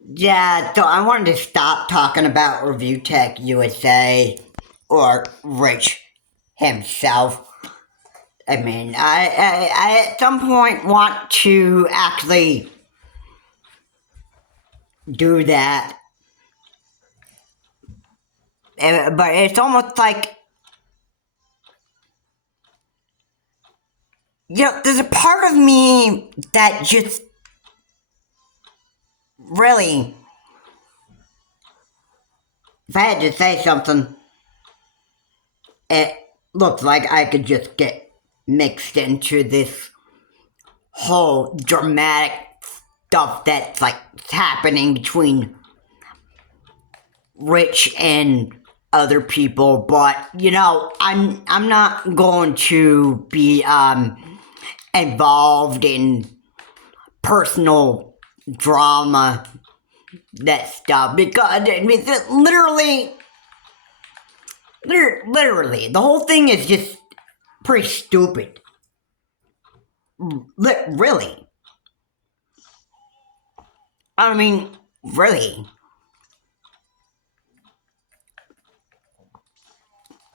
Yeah, so I wanted to stop talking about Review Tech USA or Rich himself. I mean, I at some point want to actually do that. But it's almost like, there's a part of me that just really, if I had to say something, it looks like I could just get mixed into this whole dramatic stuff that's like happening between Rich and other people, but I'm not going to be involved in personal drama, that stuff, because I mean, literally, the whole thing is just pretty stupid. Really, I mean, really.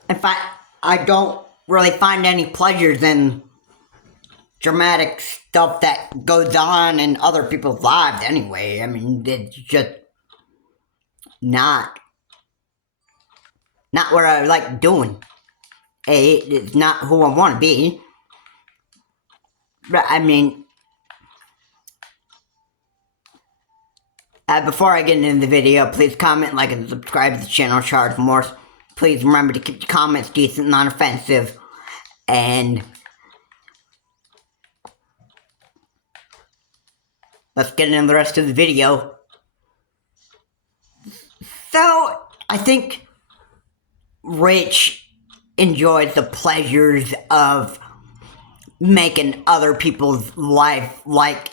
In fact, I don't really find any pleasures in dramatic stuff that goes on in other people's lives anyway. I mean, it's just not what I like doing. It's not who I want to be. But I mean, before I get into the video, please comment, like, and subscribe to the channel. Charge for more. Please remember to keep the comments decent, non-offensive, and let's get into the rest of the video. So, I think Rich enjoys the pleasures of making other people's life like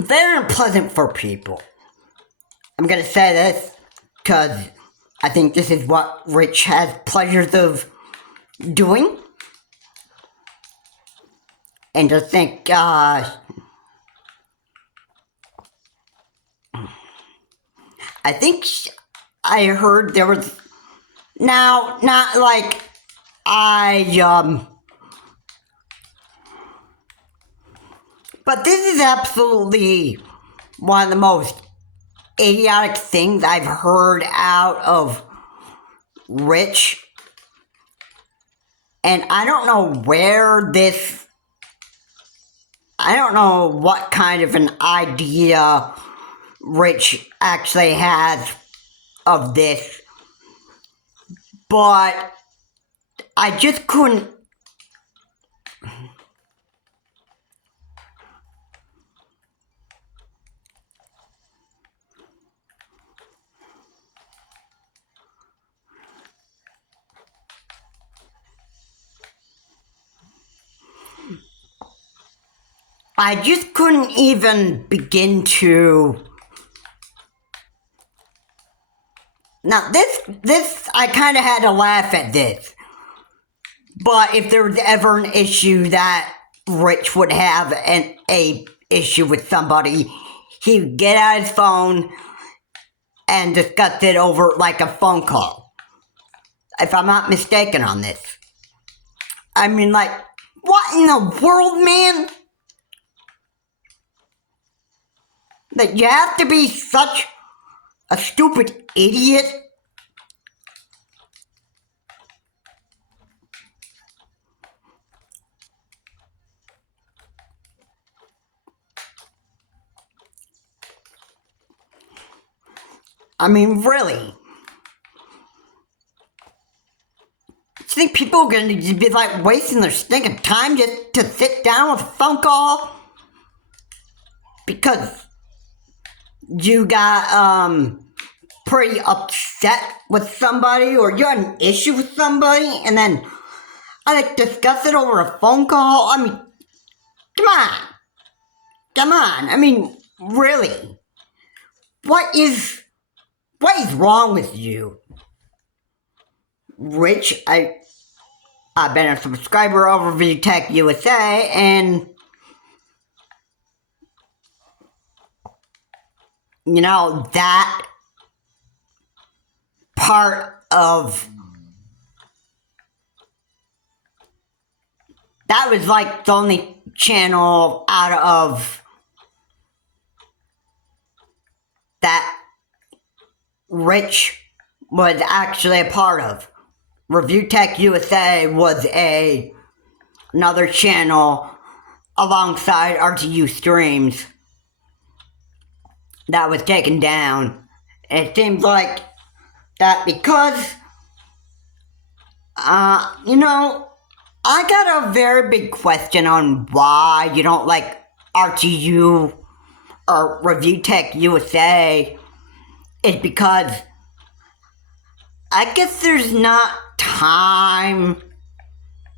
very unpleasant for people. I'm gonna say this because I think this is what Rich has pleasures of doing. And to think, I think I heard there was, now, not like but this is absolutely one of the most idiotic things I've heard out of Rich. And I don't know I don't know what kind of an idea Rich actually has of this, but I just couldn't. I just couldn't even begin to. Now, this, I kind of had to laugh at this. But if there was ever an issue that Rich would have a issue with somebody, he would get out his phone and discuss it over like a phone call. If I'm not mistaken on this. I mean, like, what in the world, man? That you have to be such a stupid idiot? I mean, really. think people are going to be like wasting their stinking time just to sit down with a phone call because you got pretty upset with somebody or you had an issue with somebody and then discuss it over a phone call? I mean, come on. I mean, really, what is wrong with you? Rich, I've been a subscriber of Review Tech USA, and you know, that part of that was like the only channel out of that Rich was actually a part of. Review Tech USA was another channel alongside RTU Streams that was taken down. And it seems like that because, you know, I got a very big question on why you don't like RTU or Review Tech USA. It's because I guess there's not time,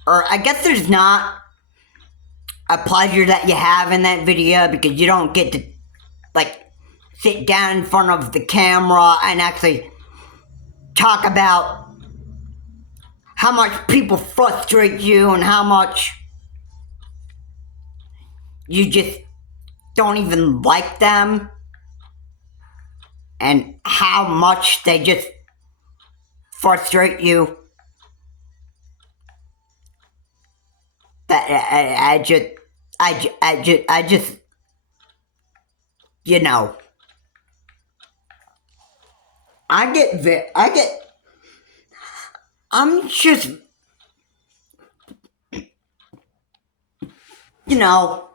or I guess there's not a pleasure that you have in that video because you don't get to, like, sit down in front of the camera and actually talk about how much people frustrate you and how much you just don't even like them and how much they just frustrate you. That I just, you know, I'm just, you know,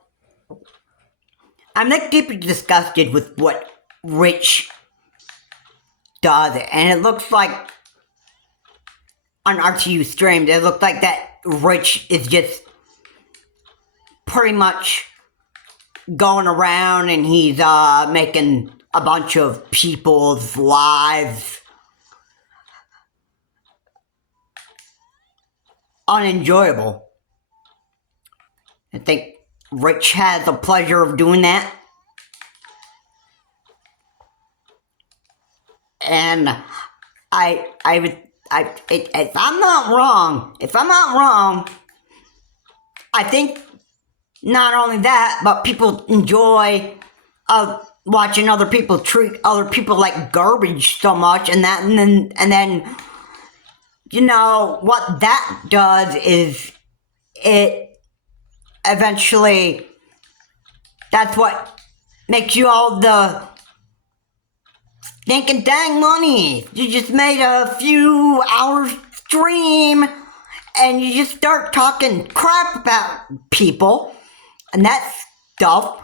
I'm like deeply disgusted with what Rich does, and it looks like on RTU streams, it looks like that Rich is just pretty much going around and he's making a bunch of people's lives unenjoyable. I think Rich has the pleasure of doing that. And if I'm not wrong, I think not only that, but people enjoy watching other people treat other people like garbage so much, and then you know what that does is it eventually, that's what makes you all the stinking dang money. You just made a few hours stream and you just start talking crap about people and that stuff.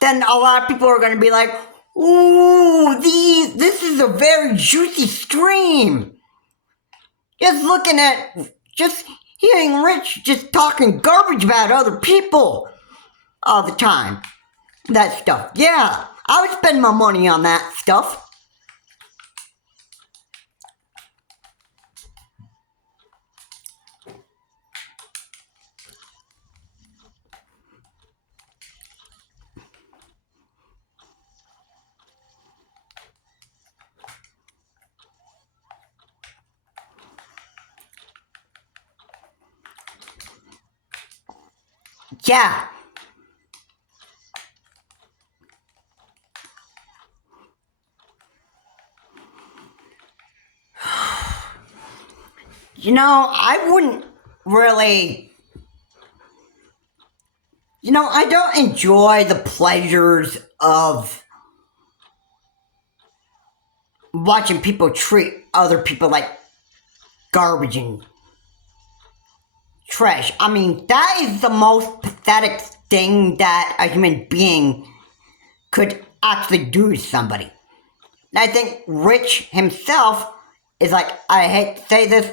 Then a lot of people are going to be like, ooh, this is a very juicy stream. Just hearing Rich just talking garbage about other people all the time. That stuff. Yeah, I would spend my money on that stuff. Yeah. You know, I wouldn't really... You know, I don't enjoy the pleasures of watching people treat other people like garbage and trash. I mean, that is the most pathetic thing that a human being could actually do to somebody. And I think Rich himself is, like, I hate to say this,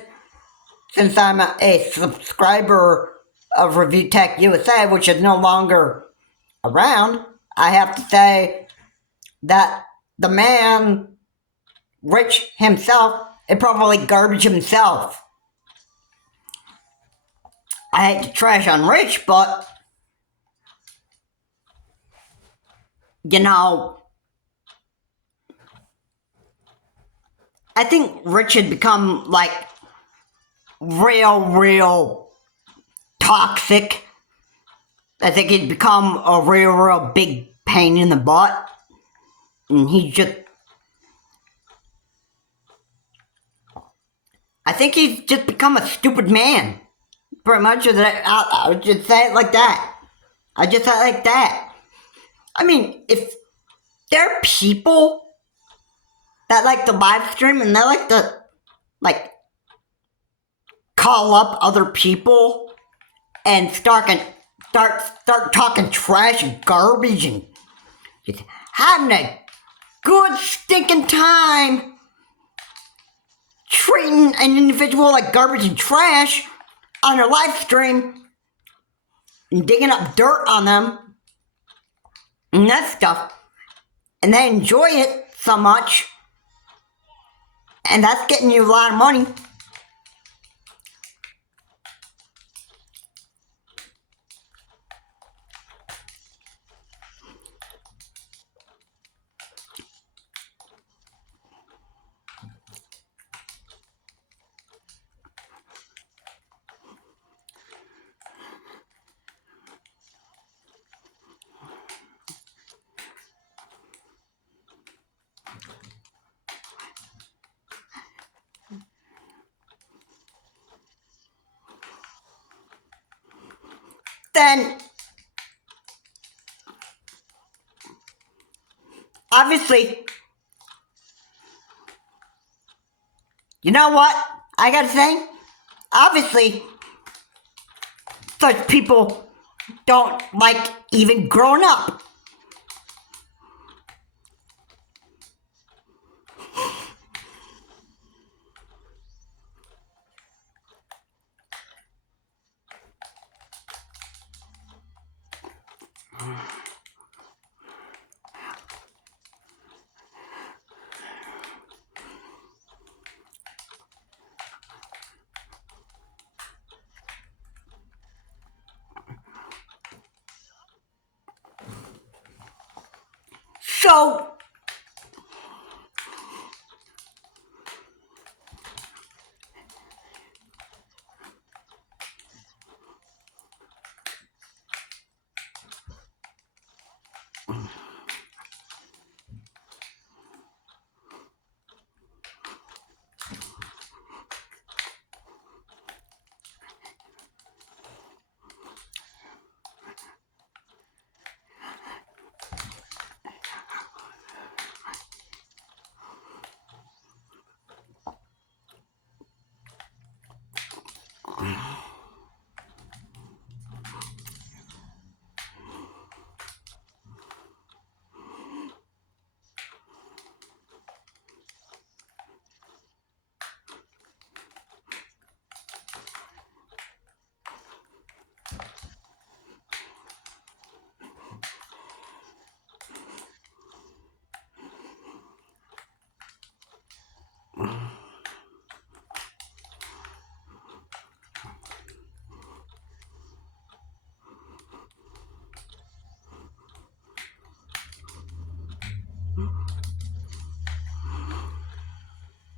since I'm a subscriber of Review Tech USA, which is no longer around, I have to say that the man, Rich himself, is probably garbage himself. I hate to trash on Rich, but you know, I think Rich had become like real toxic. I think he'd become a real big pain in the butt. And I think he's just become a stupid man. Pretty much, I would just say it like that. I just say it like that. I mean, if there are people that like to live stream and they like to, like, call up other people and start talking trash and garbage and just having a good stinking time treating an individual like garbage and trash on their live stream and digging up dirt on them and that stuff, and they enjoy it so much, and that's getting you a lot of money. Then, obviously, you know what I gotta say? Obviously, such people don't like even growing up. So,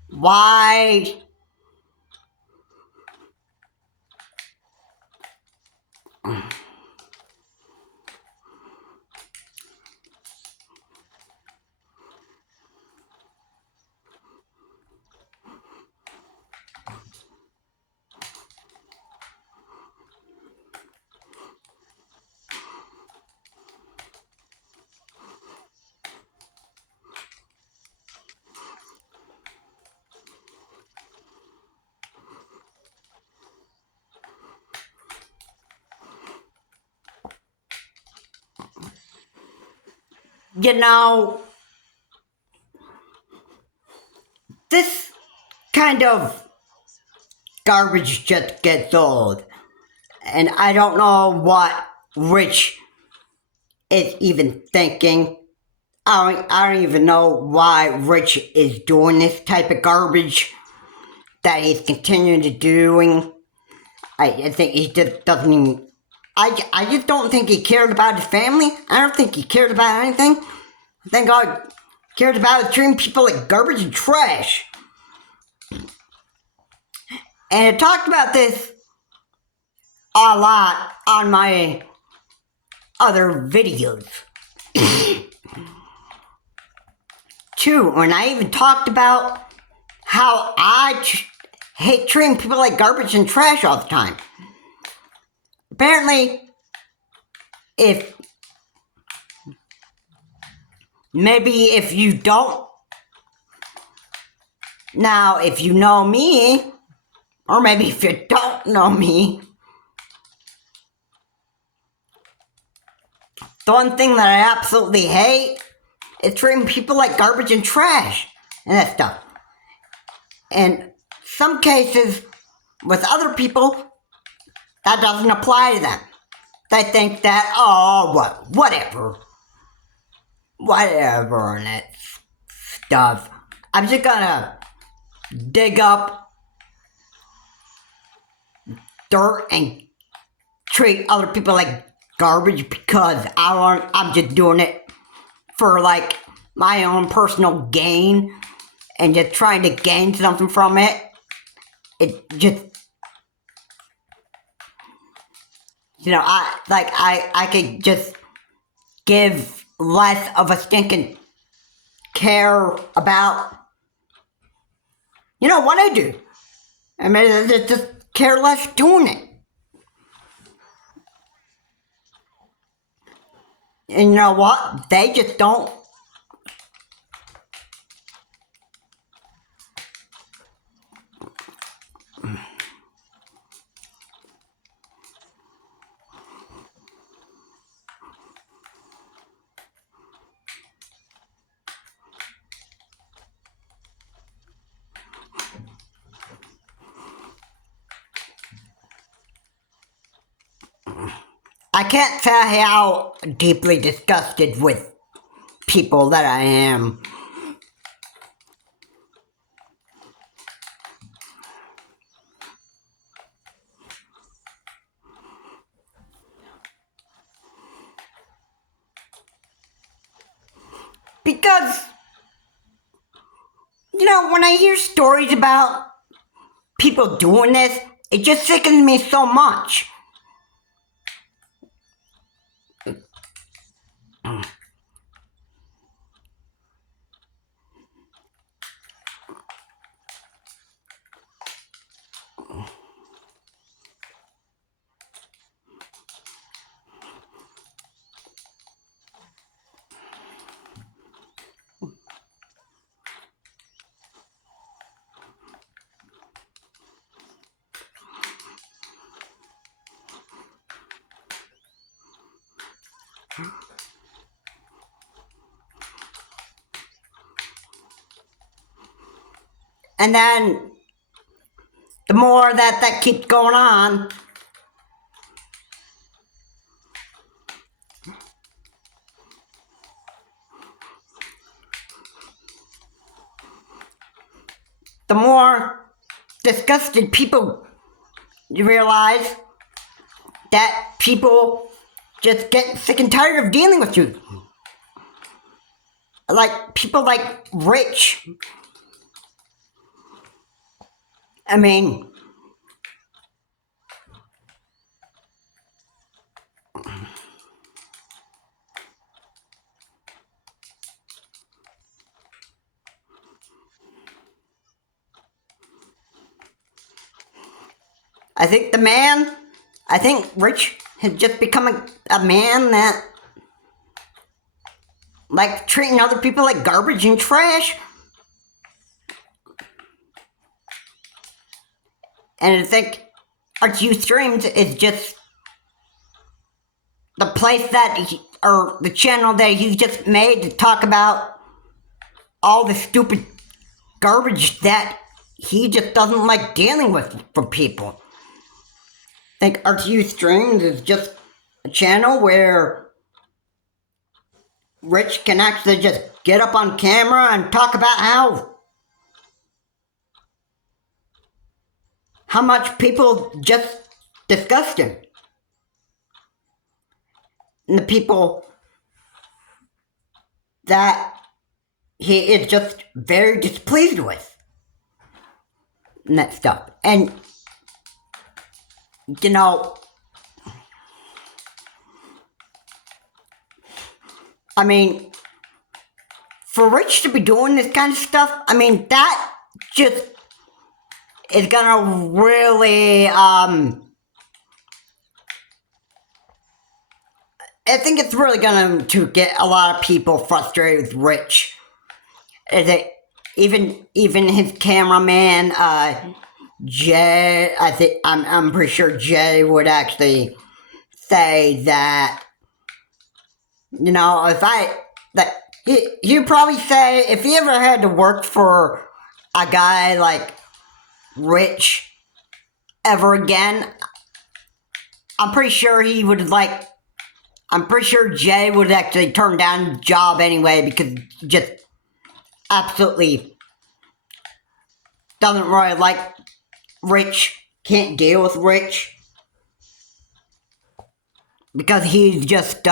why? You know, this kind of garbage just gets old. And I don't know what Rich is even thinking. I don't even know why Rich is doing this type of garbage that he's continuing to doing. I think he just doesn't even... I just don't think he cared about his family. I don't think he cared about anything. I think all he cared about is treating people like garbage and trash. And I talked about this a lot on my other videos. Too, and I even talked about how I hate treating people like garbage and trash all the time. Apparently, if you don't, now if you know me, or maybe if you don't know me, the one thing that I absolutely hate is treating people like garbage and trash and that stuff. In some cases, with other people, that doesn't apply to them. They think that, oh, whatever, and that stuff. I'm just gonna dig up dirt and treat other people like garbage because I'm just doing it for like my own personal gain and just trying to gain something from it. It just, I could just give less of a stinking care about, what I do. I mean, I just care less doing it. And you know what? They just don't. I can't say how deeply disgusted with people that I am. Because, when I hear stories about people doing this, it just sickens me so much. And then, the more that keeps going on, the more disgusted people you realize that people just get sick and tired of dealing with you. Like, people like Rich. I mean, I think Rich has just become a man that like treating other people like garbage and trash. And I think Arts Youth Streams is just the place or the channel that he's just made to talk about all the stupid garbage that he just doesn't like dealing with for people. I think RTU Streams is just a channel where Rich can actually just get up on camera and talk about how much people just disgust him. And the people that he is just very displeased with. And that stuff. And, you know, I mean, for Rich to be doing this kind of stuff, I mean, that just is gonna really, I think it's really going to get a lot of people frustrated with Rich. Even his cameraman, Jay, I'm pretty sure Jay would actually say that, you know, he'd probably say if he ever had to work for a guy like Rich ever again, I'm pretty sure Jay would actually turn down the job anyway because he just absolutely doesn't really like Rich, can't deal with Rich. Because he's just,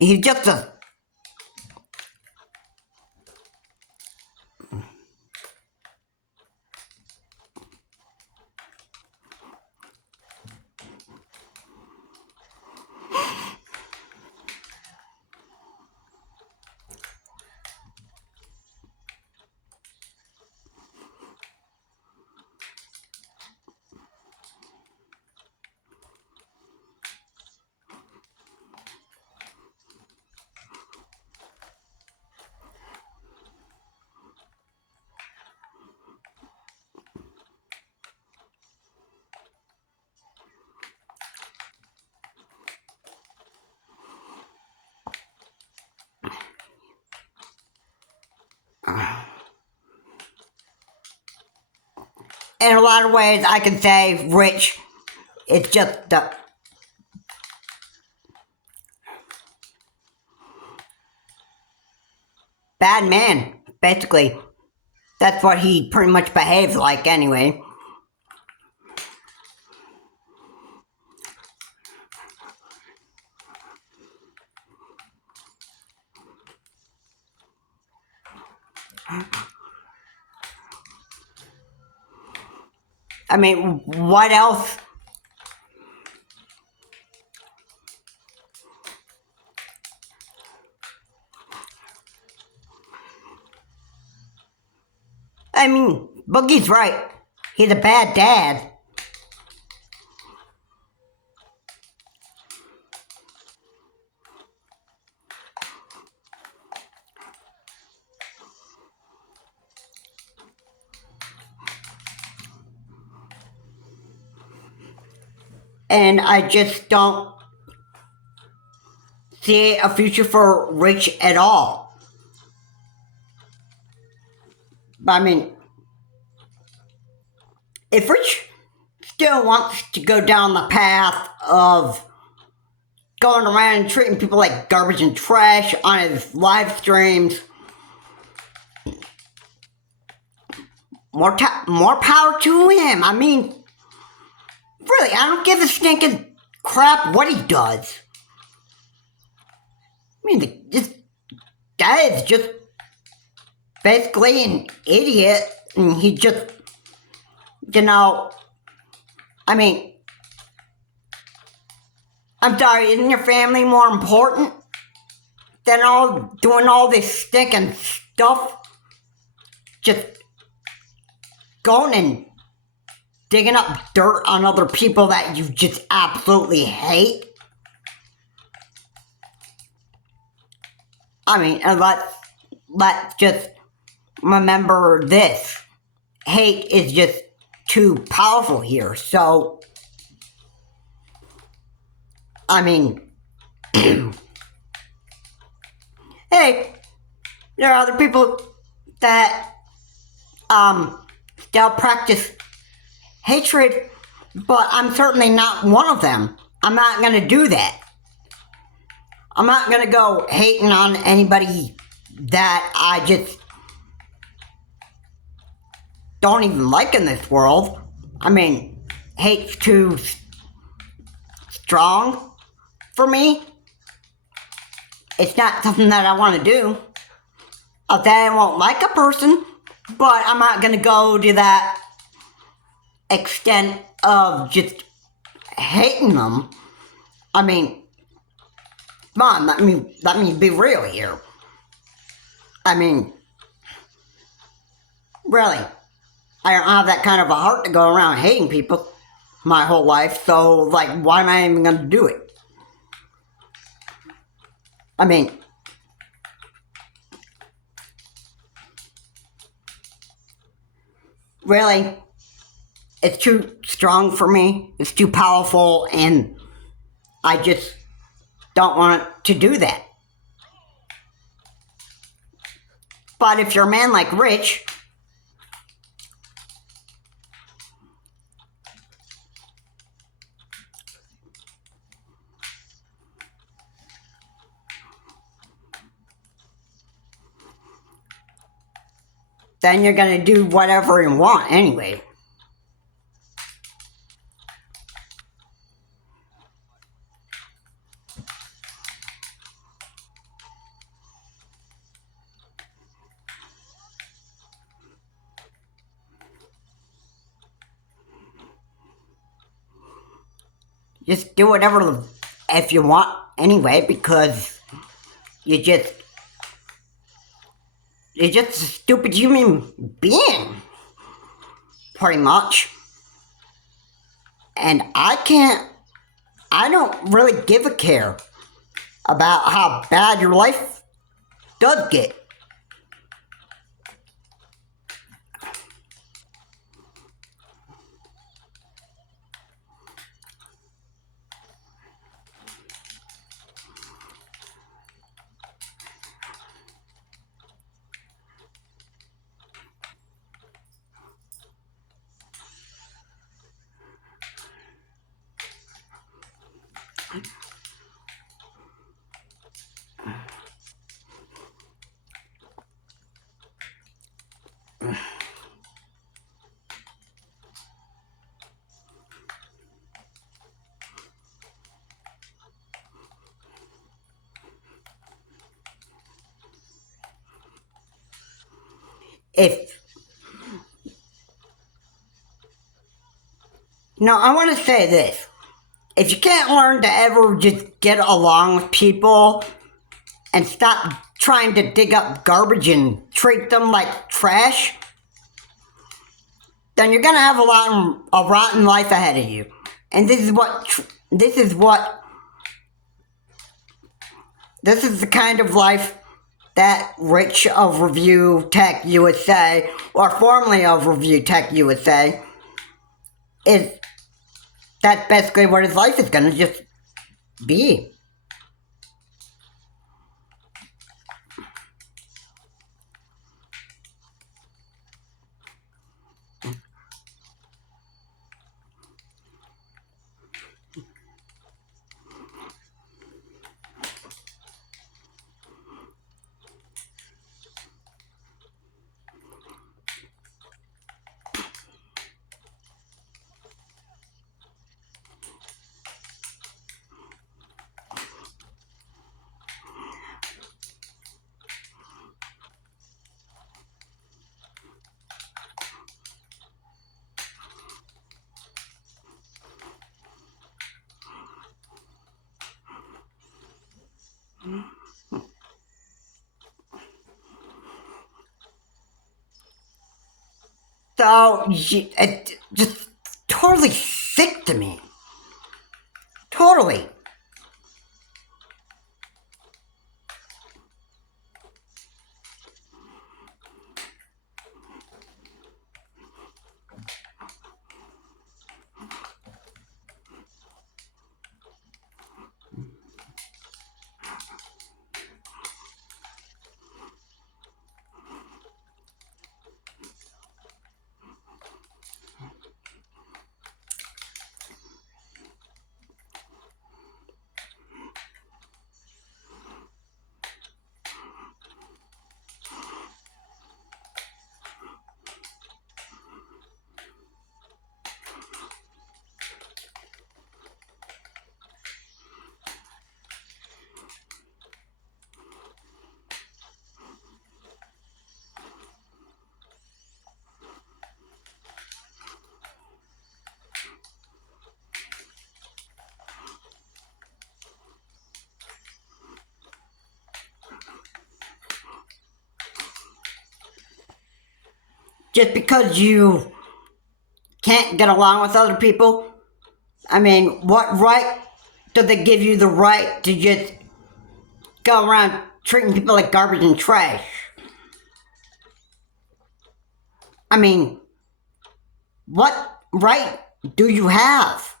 he's just a... In a lot of ways, I can say Rich is just a bad man, basically. That's what he pretty much behaves like anyway. I mean, what else? I mean, Boogie's right. He's a bad dad. And I just don't see a future for Rich at all. I mean, if Rich still wants to go down the path of going around and treating people like garbage and trash on his live streams, more power to him. I mean, really, I don't give a stinking crap what he does. I mean, this guy is just basically an idiot, and he just, you know, I mean, I'm sorry, isn't your family more important than doing all this stinking stuff? Just going and digging up dirt on other people that you just absolutely hate? I mean, let's just remember this. Hate is just too powerful here, so... I mean... hey, There are other people that still practice hatred, but I'm certainly not one of them. I'm not going to do that. I'm not going to go hating on anybody that I just don't even like in this world. I mean, hate's too strong for me. It's not something that I want to do. I'll say I won't like a person, but I'm not going to go to that extent of just hating them. I mean, come on, let me be real here. I mean, really, I don't have that kind of a heart to go around hating people my whole life, so, like, why am I even going to do it? I mean, really, it's too strong for me, it's too powerful, and I just don't want to do that. But if you're a man like Rich, then you're going to do whatever you want anyway. Just do whatever if you want anyway, because you're just a stupid human being, pretty much. And I don't really give a care about how bad your life does get. If No, I want to say this. If you can't learn to ever just get along with people and stop trying to dig up garbage and treat them like trash, then you're gonna have a rotten life ahead of you. And this is the kind of life that Rich of Review Tech USA, or formerly of Review Tech USA, is. That's basically what his life is gonna just be. So, it's just totally sick to me. Totally. just because you can't get along with other people, I mean, what right does it give you the right to just go around treating people like garbage and trash? I mean, what right do you have?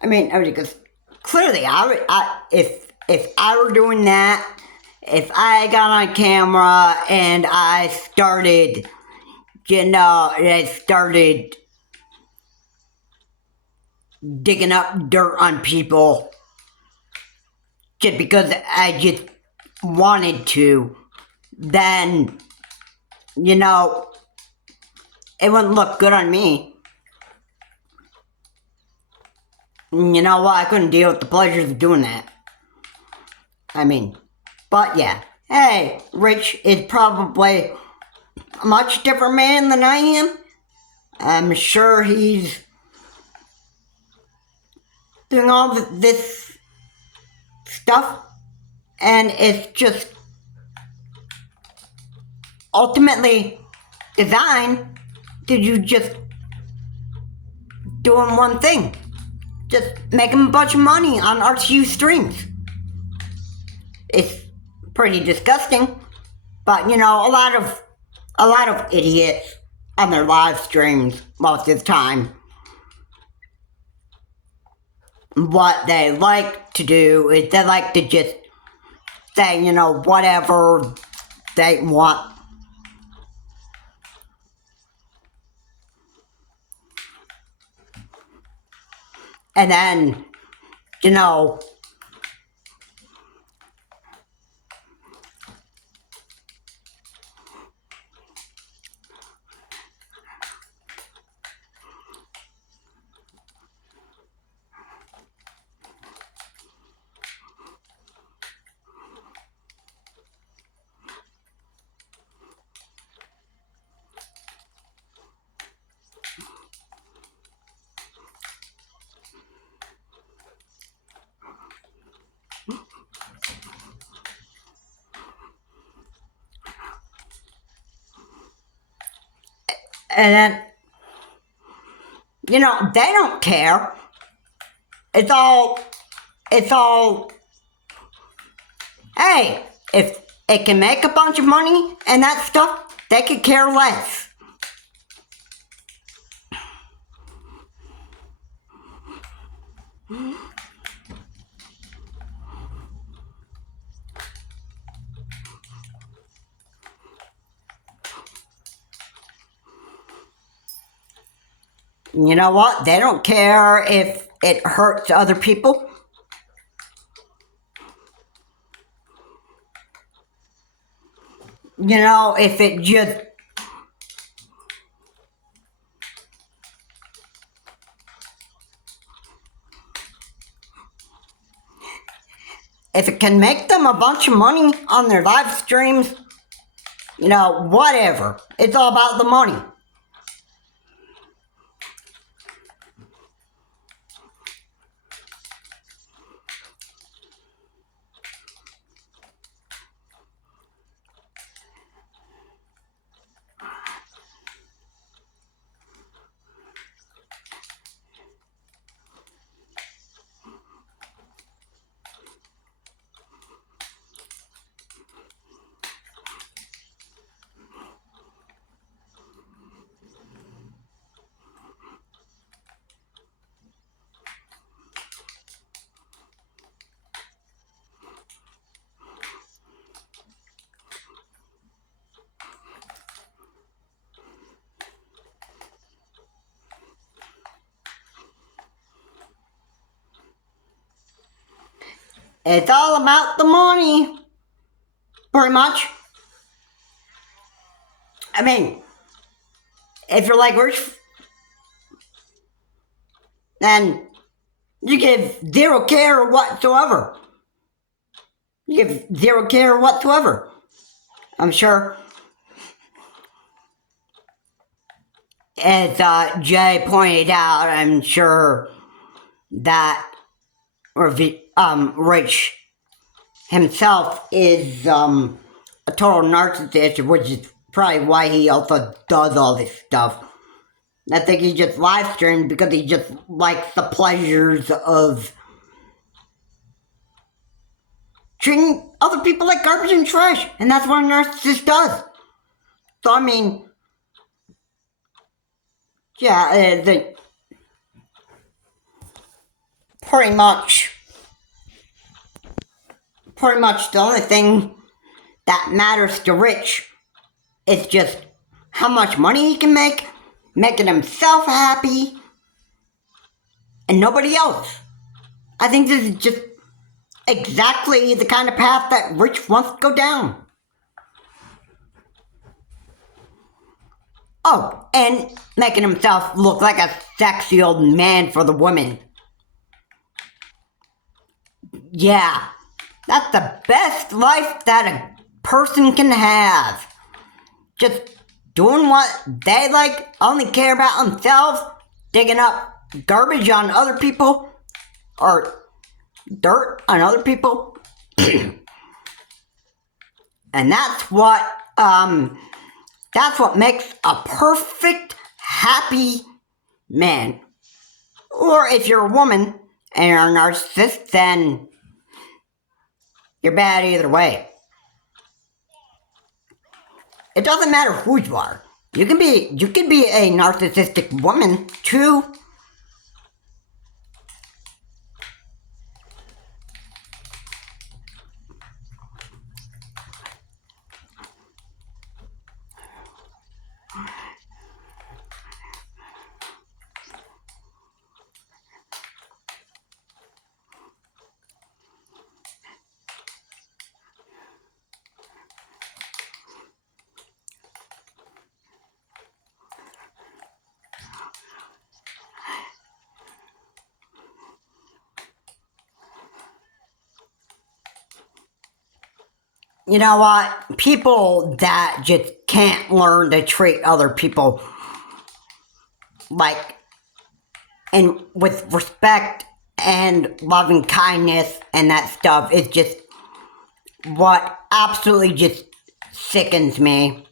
I mean, because clearly, if I were doing that, if I got on camera and I started, digging up dirt on people just because I just wanted to, then, it wouldn't look good on me. You know what? I couldn't deal with the pleasures of doing that. I mean, but yeah. Hey, Rich is probably a much different man than I am. I'm sure he's doing all this stuff, and it's just ultimately designed to you just doing one thing. Just making a bunch of money on RTU streams. It's pretty disgusting, but a lot of idiots on their live streams most of the time, what they like to do is they like to just say, whatever they want. And then, they don't care. It's all, hey, if it can make a bunch of money and that stuff, they could care less. You know what? They don't care if it hurts other people. If it just... if it can make them a bunch of money on their live streams, whatever. It's all about the money. It's all about the money, pretty much. I mean, if you're like Rich, then you give zero care whatsoever. You give zero care whatsoever. I'm sure, as Jay pointed out, I'm sure that Rich himself is a total narcissist, which is probably why he also does all this stuff. I think he just live streams because he just likes the pleasures of treating other people like garbage and trash, and that's what a narcissist does. So I mean, yeah, pretty much the only thing that matters to Rich is just how much money he can make, making himself happy, and nobody else. I think this is just exactly the kind of path that Rich wants to go down. Oh, and making himself look like a sexy old man for the women. Yeah, that's the best life that a person can have. Just doing what they like, only care about themselves, digging up garbage on other people, or dirt on other people. And that's what makes a perfect, happy man. Or if you're a woman and you're a narcissist, then you're bad either way. It doesn't matter who you are. You can be a narcissistic woman too. You know what? People that just can't learn to treat other people like and with respect and loving kindness and that stuff is just what absolutely just sickens me.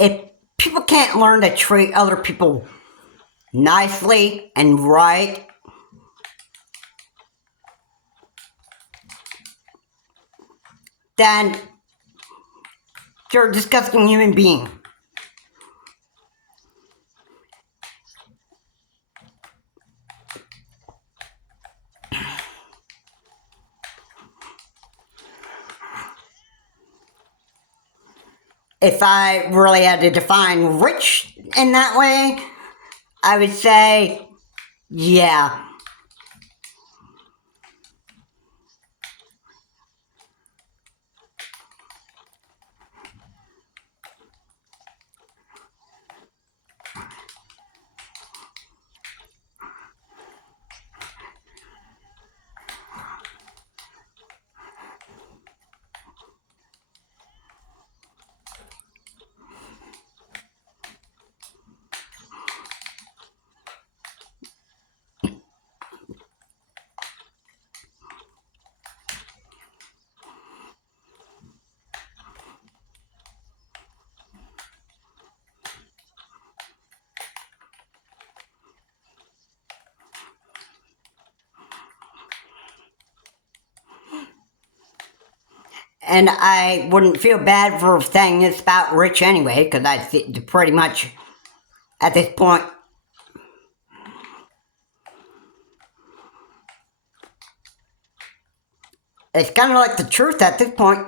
If people can't learn to treat other people nicely and right, then you're a disgusting human being. If I really had to define rich in that way, I would say, yeah. And I wouldn't feel bad for saying this about Rich anyway, because I pretty much, at this point, it's kind of like the truth at this point.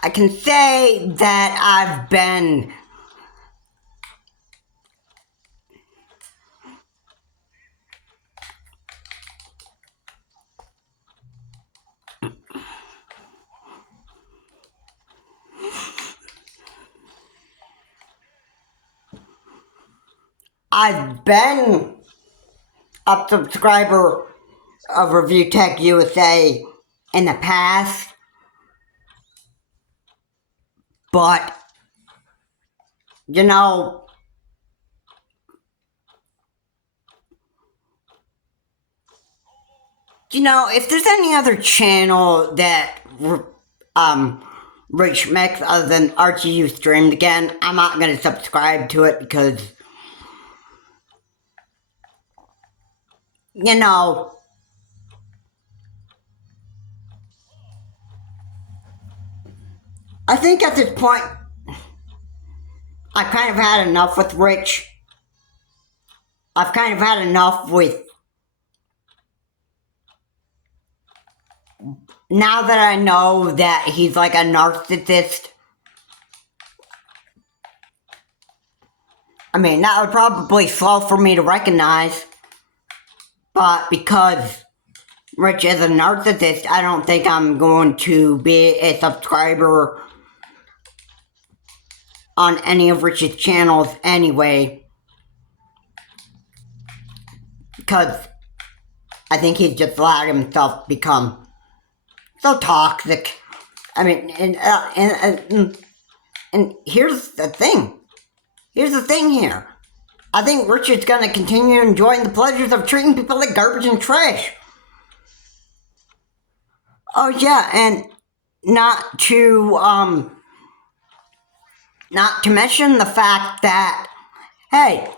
I can say that I've been a subscriber of Review Tech USA in the past, but you know, if there's any other channel that Rich makes other than RTU streamed again, I'm not gonna subscribe to it because, you know, I think at this point I kind of had enough with Rich. I've kind of had enough with, now that I know that he's like a narcissist. I mean, that would probably slow for me to recognize, but because Rich is a narcissist, I don't think I'm going to be a subscriber on any of Rich's channels anyway, because I think he's just allowed himself to become so toxic. I mean, and here's the thing. Here's the thing here. I think Richard's gonna continue enjoying the pleasures of treating people like garbage and trash. Oh yeah, and not to mention the fact that, hey,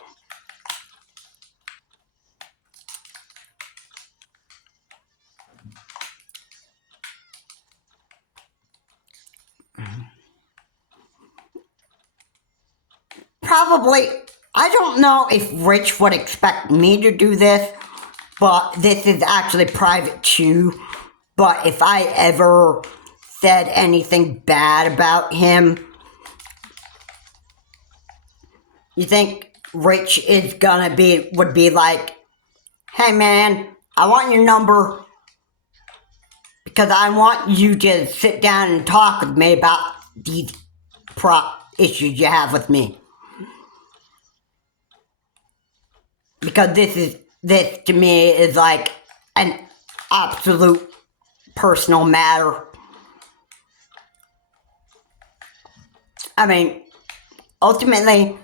probably, I don't know if Rich would expect me to do this, but this is actually private too. But if I ever said anything bad about him, you think Rich would be like, hey man, I want your number because I want you to sit down and talk with me about these issues you have with me. Because this to me is like an absolute personal matter. I mean, ultimately,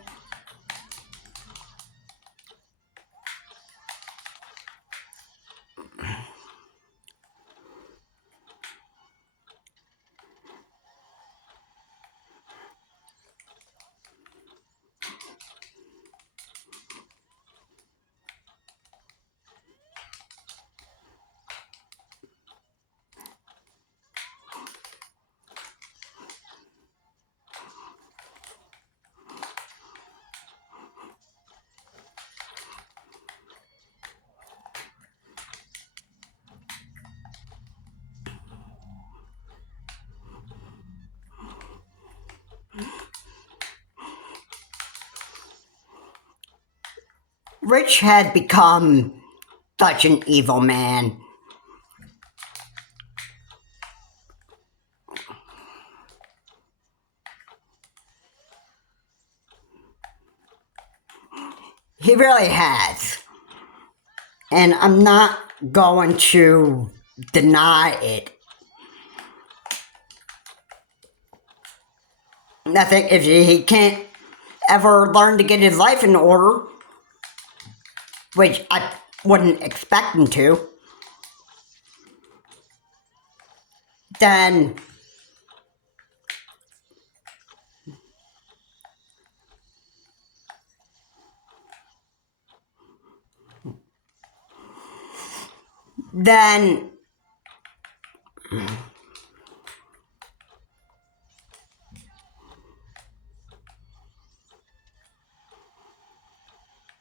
Rich had become such an evil man. He really has. And I'm not going to deny it. I think if he can't ever learn to get his life in order, which I wouldn't expect him to, then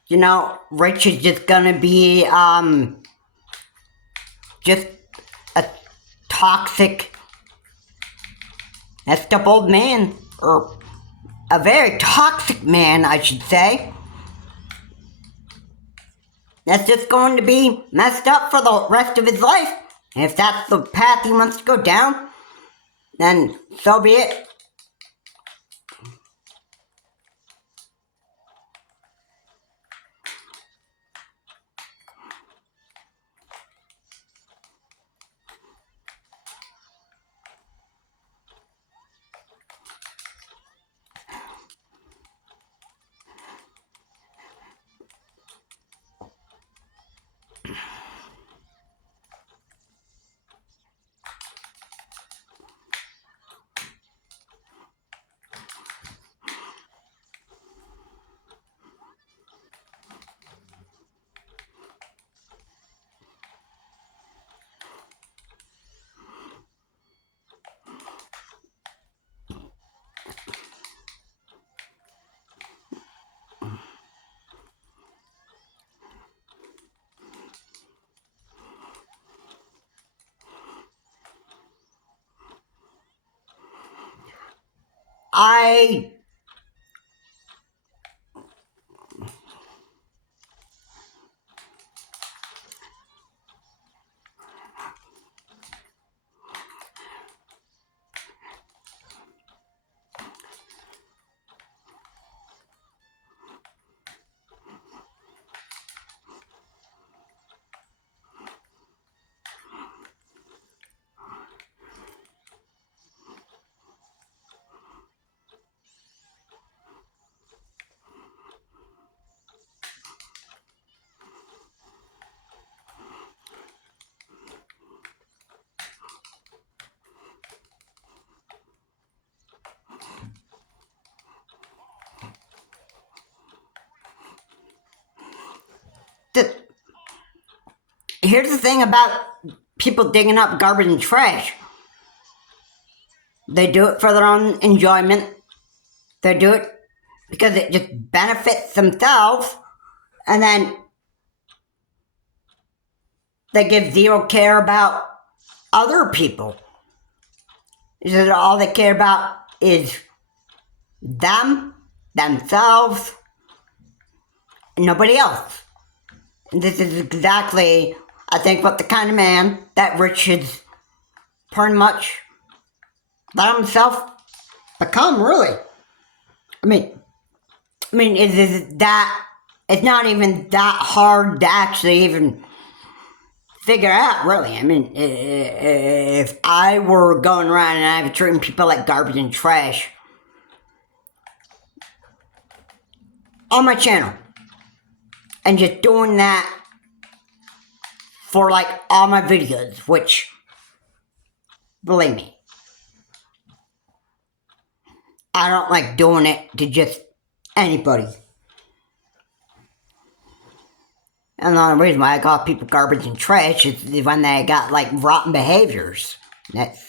you know, Rich is just gonna be just a toxic That stuck old man, or a very toxic man, I should say, that's just going to be messed up for the rest of his life. And if that's the path he wants to go down, then so be it. I here's the thing about people digging up garbage and trash. They do it for their own enjoyment. They do it because it just benefits themselves, and then they give zero care about other people. So all they care about is themselves, and nobody else. And this is exactly, I think, what the kind of man that Rich has pretty much let himself become, really. I mean, it's not even that hard to actually even figure out, really. I mean, if I were going around and I was treating people like garbage and trash on my channel, and just doing that for like all my videos, which, believe me, I don't like doing it to just anybody. And the only reason why I call people garbage and trash is when they got like rotten behaviors. That's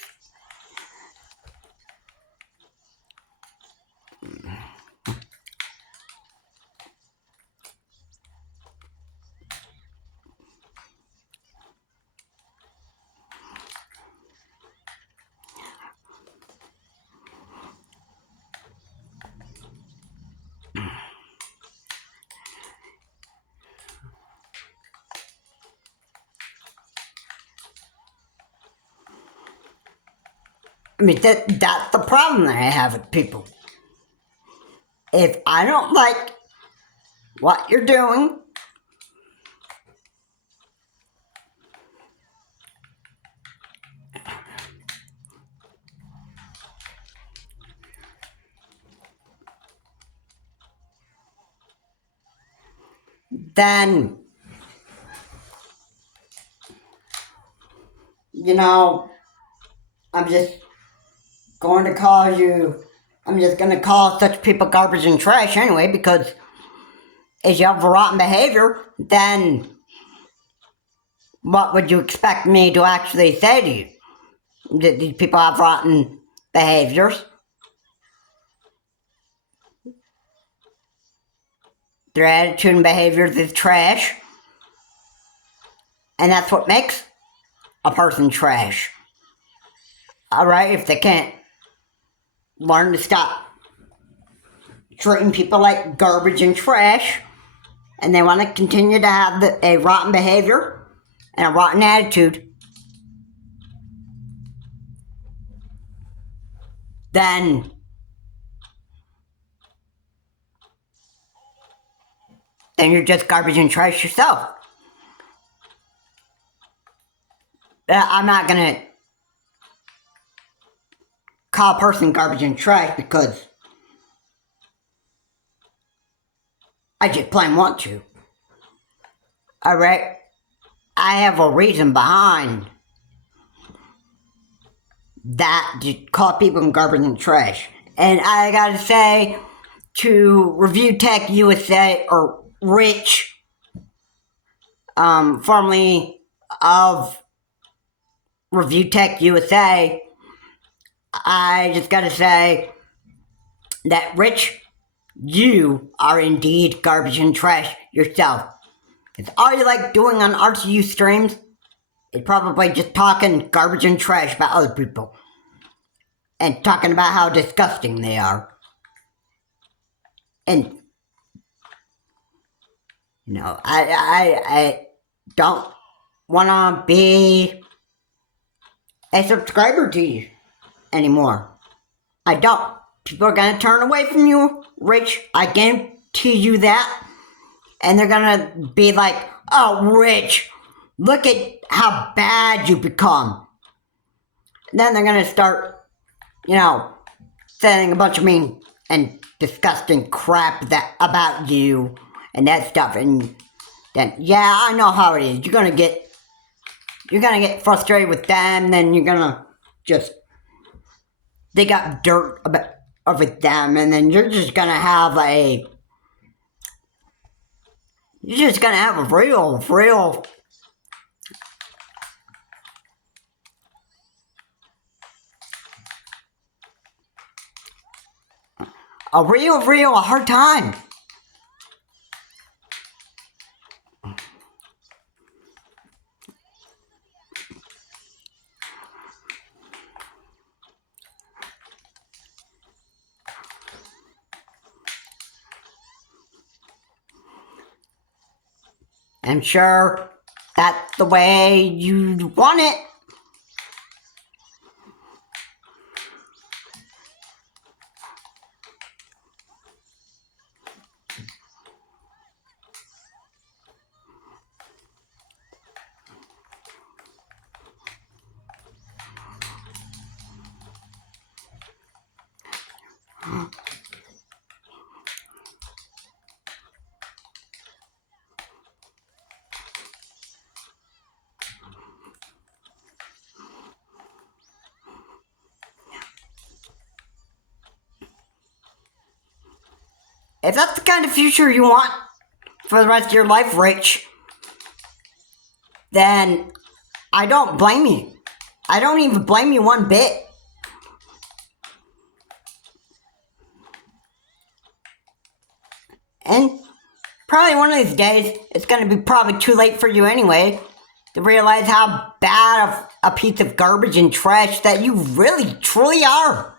that's the problem that I have with people. If I don't like what you're doing, then, I'm just going to call such people garbage and trash anyway, because if you have a rotten behavior, then what would you expect me to actually say to you? That these people have rotten behaviors. Their attitude and behaviors is trash. And that's what makes a person trash. Alright, if they can't learn to stop treating people like garbage and trash, and they want to continue to have a rotten behavior and a rotten attitude, then you're just garbage and trash yourself. I'm not gonna call a person garbage and trash because I just plain want to. Alright? I have a reason behind that to call people garbage and trash. And I gotta say to Review Tech USA, or Rich, formerly of Review Tech USA, I just gotta say that Rich, you are indeed garbage and trash yourself. Because all you like doing on RTU streams is probably just talking garbage and trash about other people. And talking about how disgusting they are. And, you know, I don't want to be a subscriber to you anymore. I don't. People are going to turn away from you, Rich. I guarantee you that. And they're going to be like, oh, Rich, look at how bad you become. And then they're going to start, you know, saying a bunch of mean and disgusting crap about you and that stuff. And then, yeah, I know how it is. You're going to get frustrated with them. Then you're going to just dig up dirt over them. And then you're just going to have a real hard time. I'm sure that's the way you want it. If that's the kind of future you want for the rest of your life, Rich, then I don't blame you. I don't even blame you one bit. And probably one of these days, it's going to be probably too late for you anyway to realize how bad of a piece of garbage and trash that you really, truly are.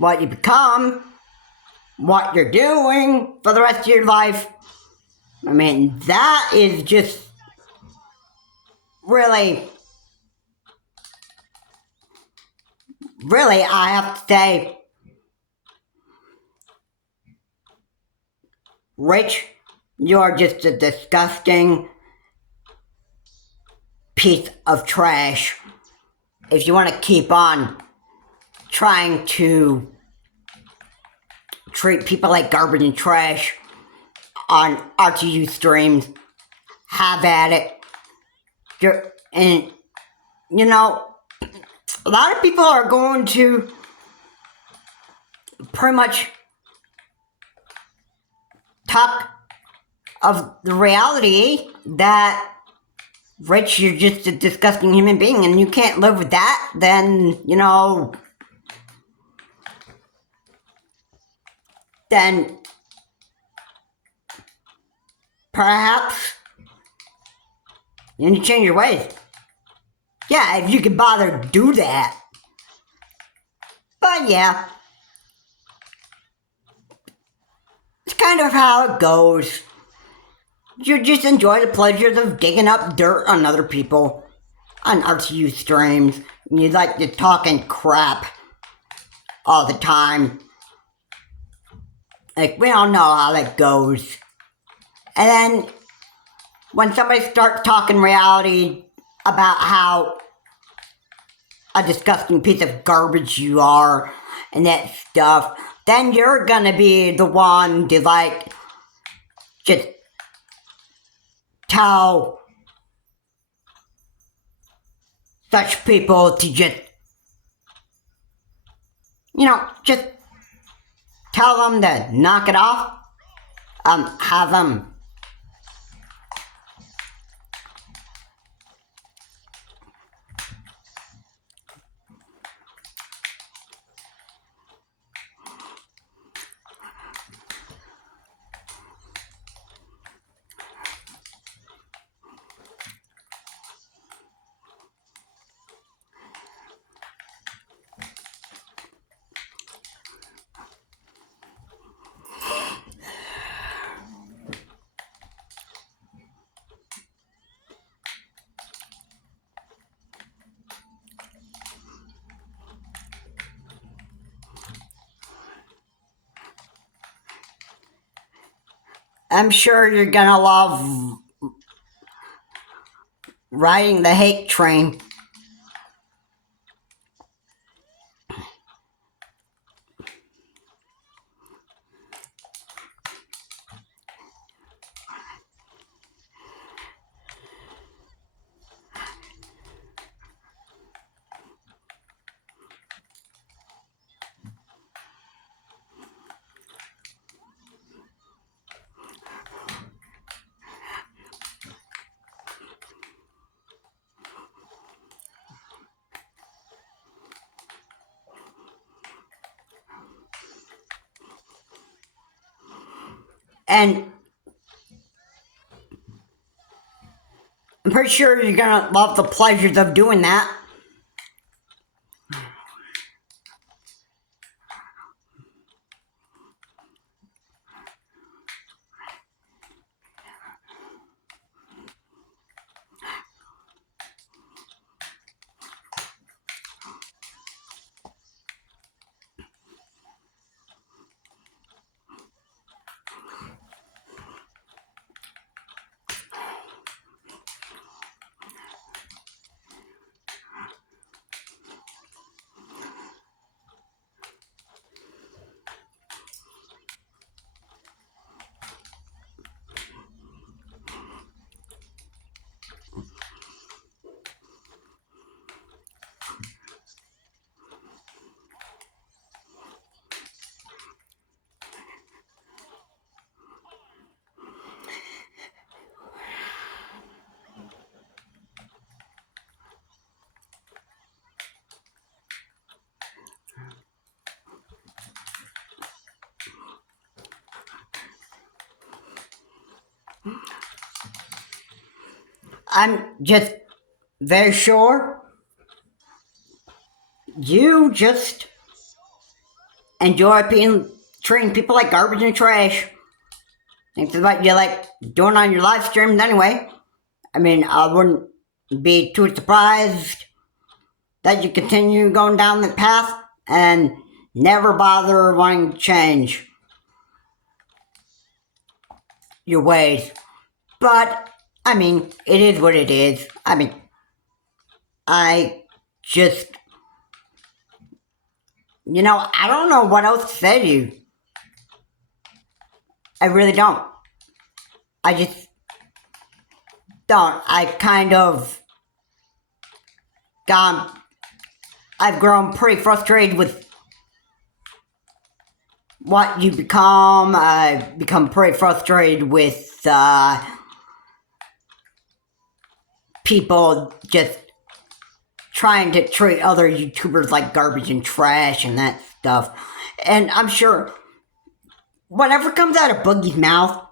What you become, what you're doing for the rest of your life. I mean, that is just really, I have to say, Rich, you're just a disgusting piece of trash. If you want to keep on trying to treat people like garbage and trash on RTU streams, have at it. And, you know, a lot of people are going to pretty much talk of the reality that Rich, you're just a disgusting human being and you can't live with that, then, then perhaps you need to change your ways. Yeah, if you can bother to do that. But yeah, it's kind of how it goes. You just enjoy the pleasures of digging up dirt on other people on RTU streams. And you like to talking crap all the time. Like, we all know how that goes. And then when somebody starts talking reality about how a disgusting piece of garbage you are and that stuff, then you're gonna be the one to like just tell such people to just tell them to knock it off. Have them I'm sure you're gonna love riding the hate train. And I'm pretty sure you're gonna love the pleasures of doing that. I'm just very sure you just enjoy treating people like garbage and trash. That's what you like doing on your live streams anyway. I mean, I wouldn't be too surprised that you continue going down that path and never bother wanting to change your ways. But, I mean, it is what it is. I mean, I just, I don't know what else to say to you. I really don't. I just don't. I kind of gone, I've grown pretty frustrated with what you become. I've become pretty frustrated with people just trying to treat other YouTubers like garbage and trash and that stuff. And I'm sure whatever comes out of Boogie's mouth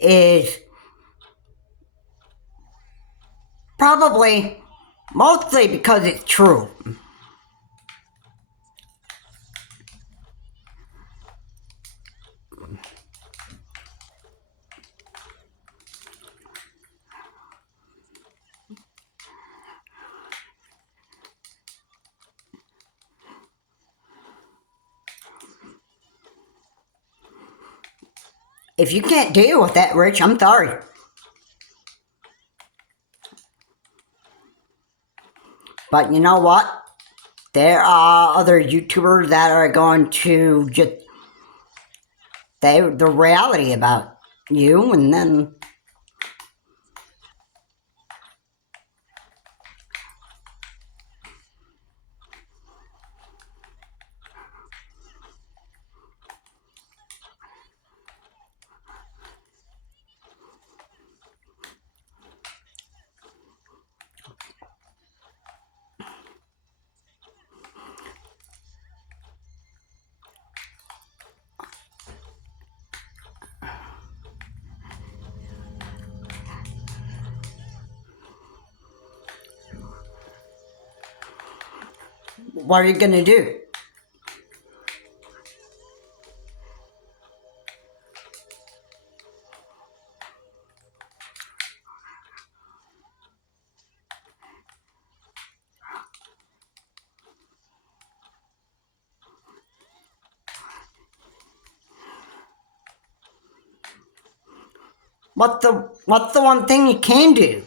is probably mostly because it's true. If you can't deal with that, Rich, I'm sorry. But you know what? There are other YouTubers that are going to just say the reality about you, and then what are you going to do? What's the one thing you can do?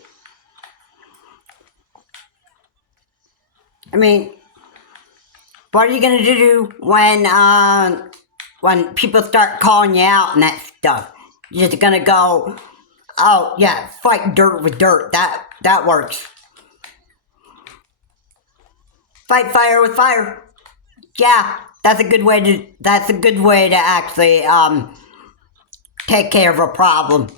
I mean, what are you gonna do when people start calling you out and that stuff? You're just gonna go, oh yeah, fight dirt with dirt. That works. Fight fire with fire. Yeah, that's a good way to actually take care of a problem.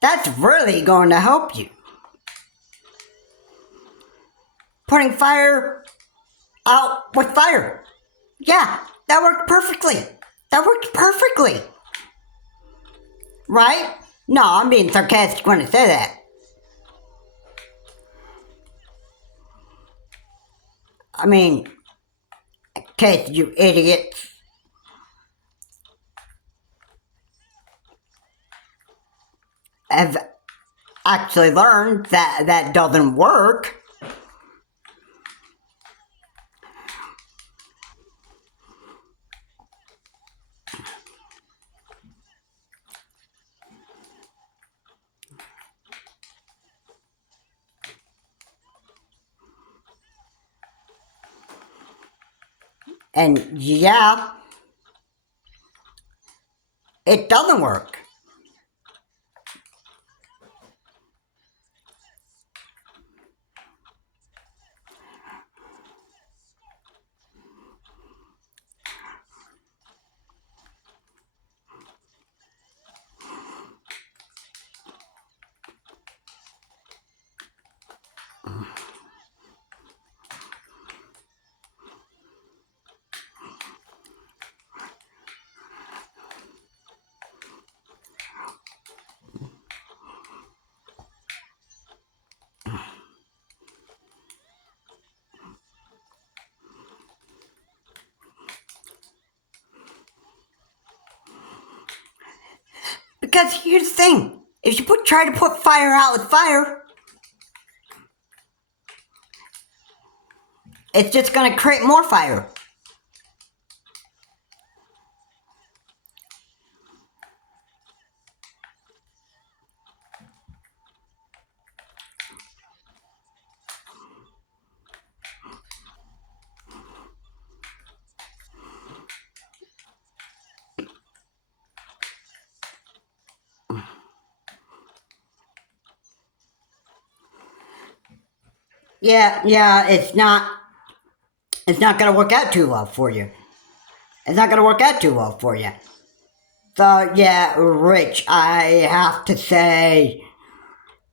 That's really going to help you. Putting fire out with fire. Yeah, that worked perfectly. That worked perfectly. Right? No, I'm being sarcastic when I say that. I mean, in case you idiots have actually learned that that doesn't work. And yeah, it doesn't work. Because here's the thing, if you try to put fire out with fire, it's just gonna create more fire. Yeah, it's not gonna work out too well for you. It's not gonna work out too well for you. So yeah, Rich, I have to say,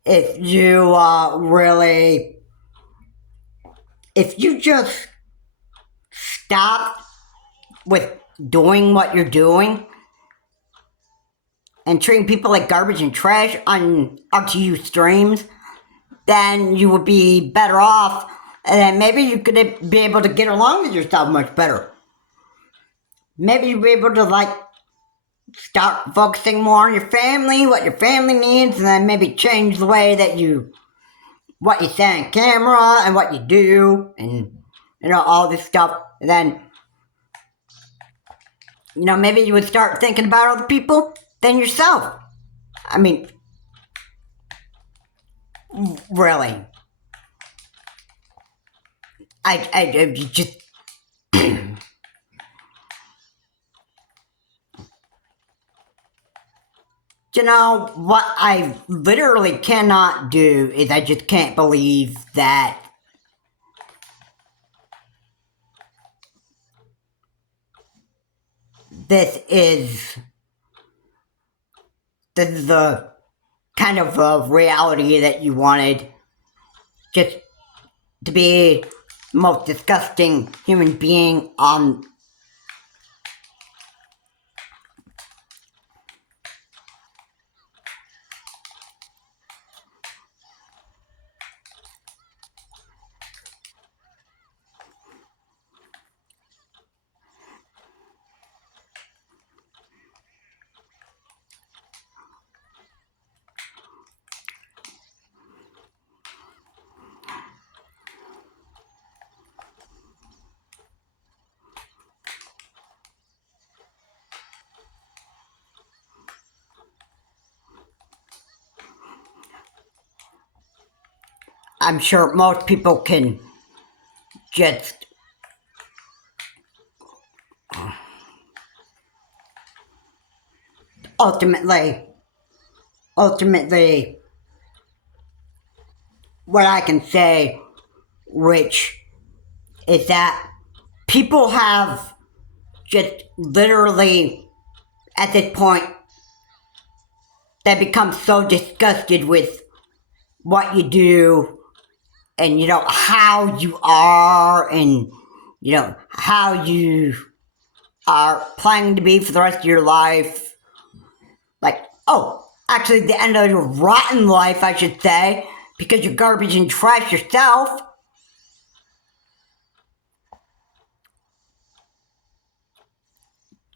if you if you just stop with doing what you're doing and treating people like garbage and trash on RTU streams, then you would be better off, and then maybe you could be able to get along with yourself much better. Maybe you'd be able to start focusing more on your family, what your family needs, and then maybe change the way that what you say on camera and what you do, and all this stuff. And then maybe you would start thinking about other people than yourself. I mean, really. I just what I literally cannot do is I just can't believe that this is the kind of reality that you wanted, just to be the most disgusting human being on. I'm sure most people can just ultimately, what I can say, Rich, is that people have just literally, at this point, they become so disgusted with what you do and how you are, and how you are planning to be for the rest of your life. Actually the end of your rotten life, I should say, because you're garbage and trash yourself.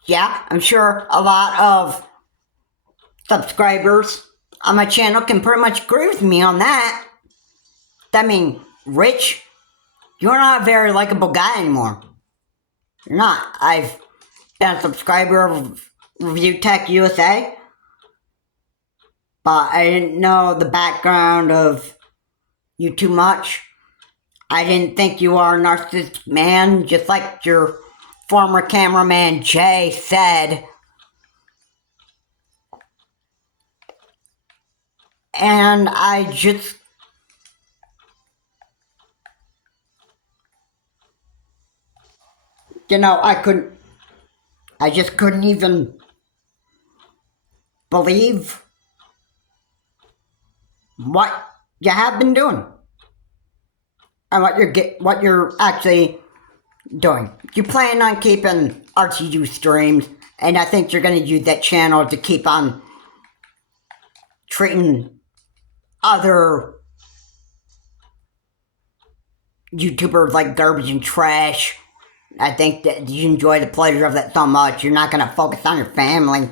Yeah, I'm sure a lot of subscribers on my channel can pretty much agree with me on that. I mean, Rich, you're not a very likable guy anymore. You're not. I've been a subscriber of Review Tech USA, but I didn't know the background of you too much. I didn't think you are a narcissistic man, just like your former cameraman Jay said. And I just I just couldn't even believe what you have been doing and what you're actually doing. You plan on keeping RTU streams, and I think you're going to use that channel to keep on treating other YouTubers like garbage and trash. I think that you enjoy the pleasure of that so much, you're not going to focus on your family.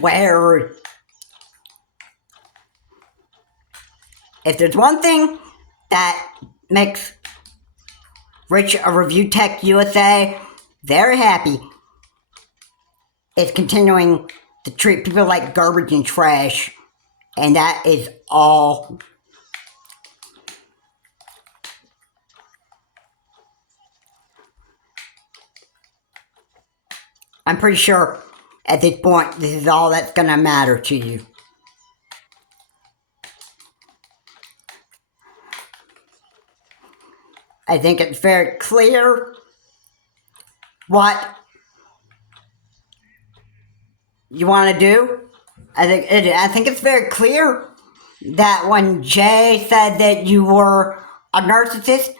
where if there's one thing that makes Rich a Review Tech USA very happy, it's continuing to treat people like garbage and trash, and that is all. I'm pretty sure at this point this is all that's gonna matter to you. I think it's very clear what you want to do. I think it's very clear that when Jay said that you were a narcissist,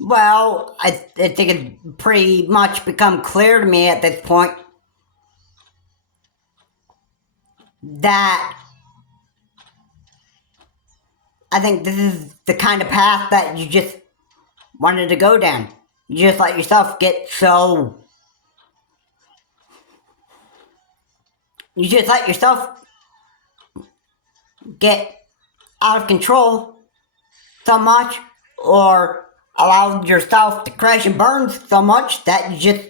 well, I think it's pretty much become clear to me at this point that I think this is the kind of path that you just wanted to go down. You just let yourself get so... You just let yourself get out of control so much, or allow yourself to crash and burn so much that you just...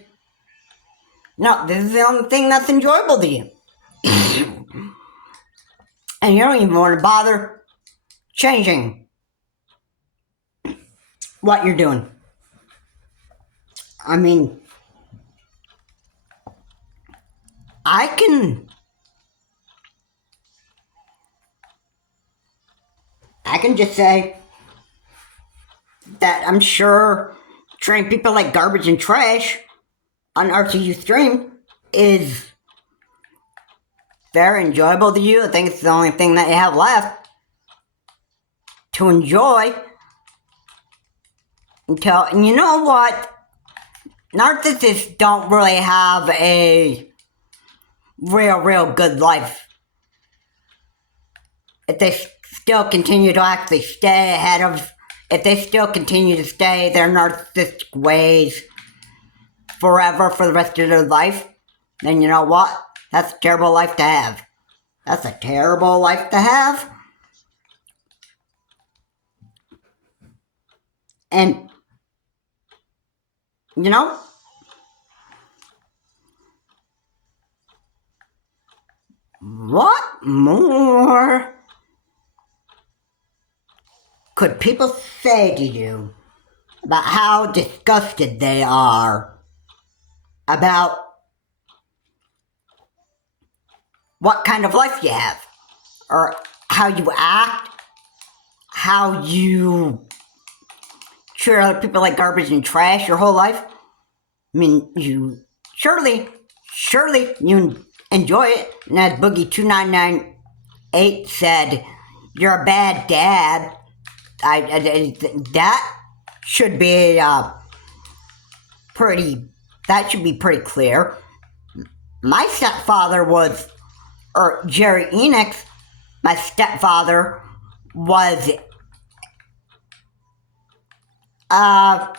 No, this is the only thing that's enjoyable to you. And you don't even want to bother changing what you're doing. I mean, I can just say that I'm sure treating people like garbage and trash on RTU stream is very enjoyable to you. I think it's the only thing that you have left to enjoy. And you know what? Narcissists don't really have a real good life. If they still continue to actually stay ahead of, if they still continue to stay their narcissistic ways forever for the rest of their life, then you know what? That's a terrible life to have. That's a terrible life to have. And, you know, what more could people say to you about how disgusted they are about what kind of life you have, or how you act, how you treat other people like garbage and trash your whole life? I mean, you surely you enjoy it. And as Boogie2998 said, you're a bad dad. That should be pretty clear. My stepfather was, or Jerry Enix, my stepfather was not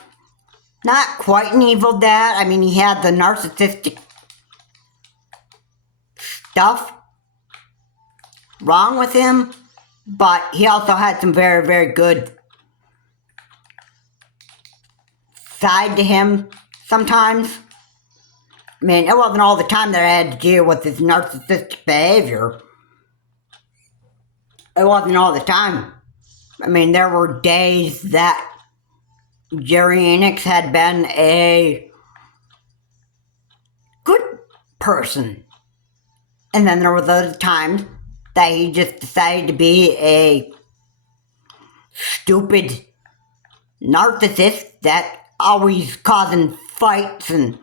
quite an evil dad. I mean, he had the narcissistic stuff wrong with him, but he also had some very good side to him sometimes. I mean, it wasn't all the time that I had to deal with his narcissistic behavior. It wasn't all the time. I mean, there were days that Jerry Enix had been a good person. And then there were those times that he just decided to be a stupid narcissist that always causing fights. And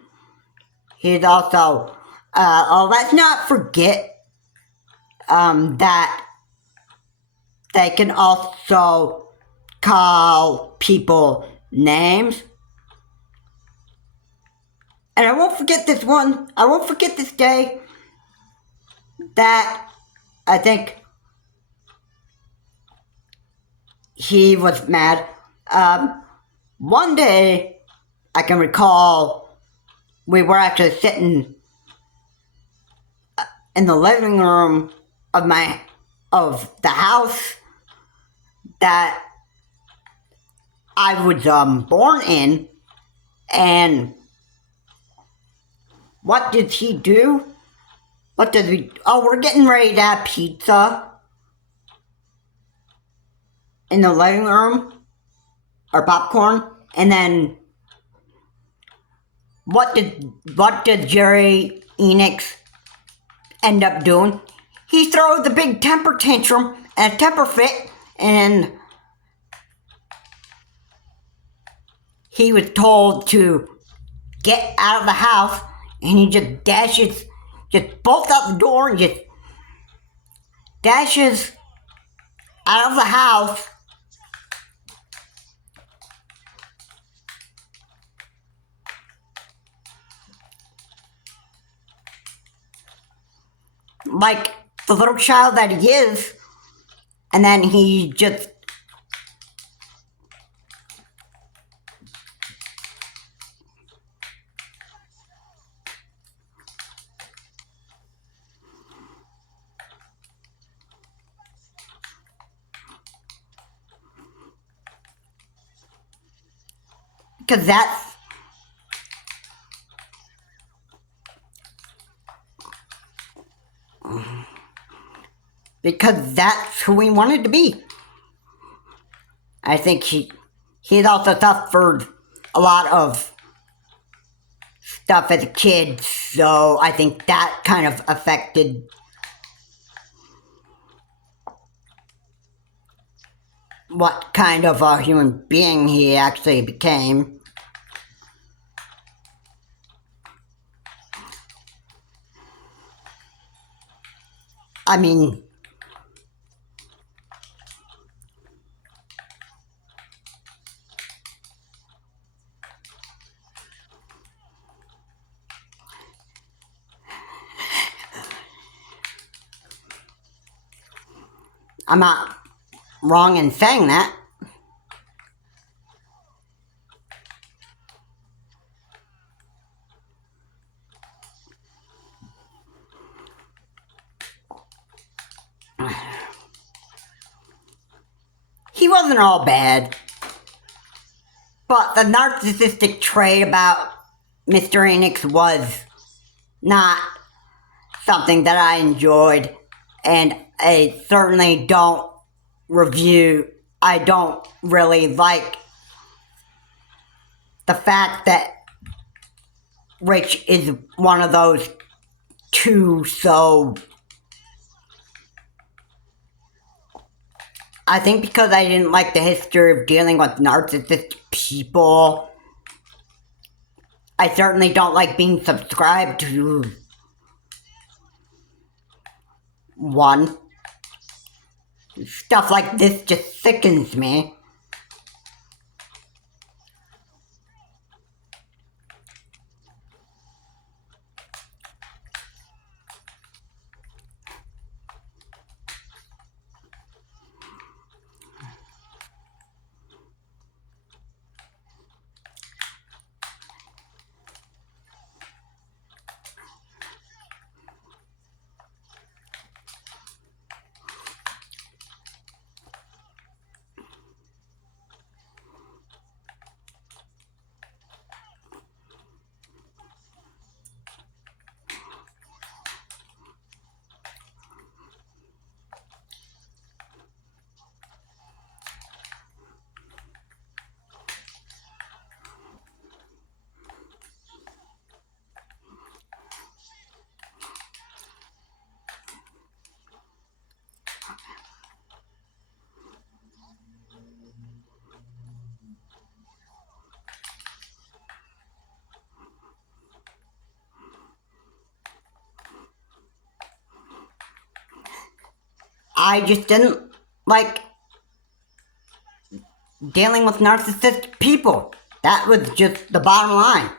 he's also, let's not forget that they can also call people names. And I won't forget this day that I think he was mad. One day, I can recall, we were actually sitting in the living room of the house that I was born in. And what did he do? What did we... Oh, we're getting ready to have pizza in the living room, or popcorn. And then what did Jerry Enix end up doing? He throws the big temper tantrum and a temper fit, and he was told to get out of the house, and he just dashes, just bolts out the door and just dashes out of the house. Like the little child that he is, and then he just because that's who he wanted to be. I think he's also suffered a lot of stuff as a kid, so I think that kind of affected what kind of a human being he actually became. I mean, I'm not wrong in saying that. He wasn't all bad, but the narcissistic trait about Mr. Enix was not something that I enjoyed, and I certainly don't I don't really like the fact that Rich is one of those two, so I think because I didn't like the history of dealing with narcissistic people, I certainly don't like being subscribed to one. Stuff like this just sickens me. I just didn't like dealing with narcissistic people. That was just the bottom line.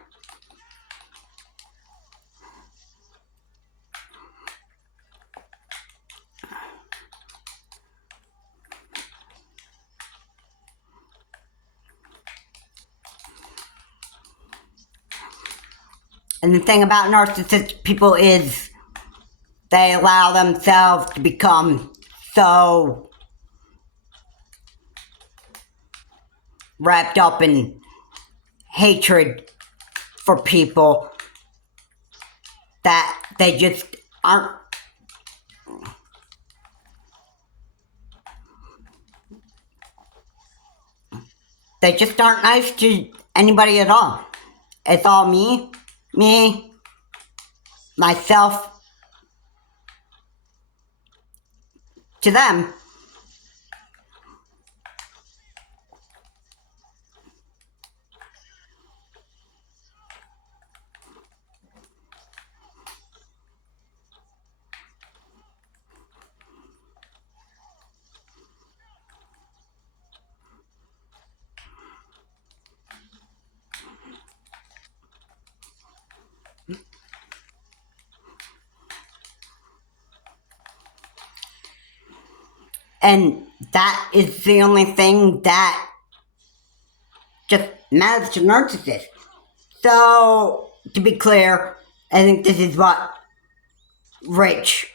And the thing about narcissistic people is they allow themselves to become so wrapped up in hatred for people that they just aren't. They just aren't nice to anybody at all. It's all me, myself, to them. And that is the only thing that just matters to narcissists. So, to be clear, I think this is what Rich,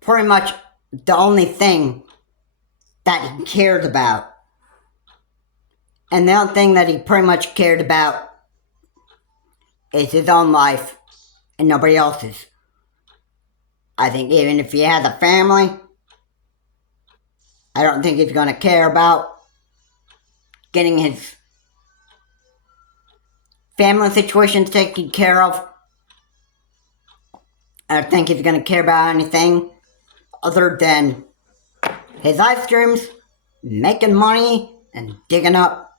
pretty much the only thing that he cared about. And the only thing that he pretty much cared about is his own life and nobody else's. I think even if he has a family, I don't think he's going to care about getting his family situations taken care of. I don't think he's going to care about anything other than his live streams, making money, and digging up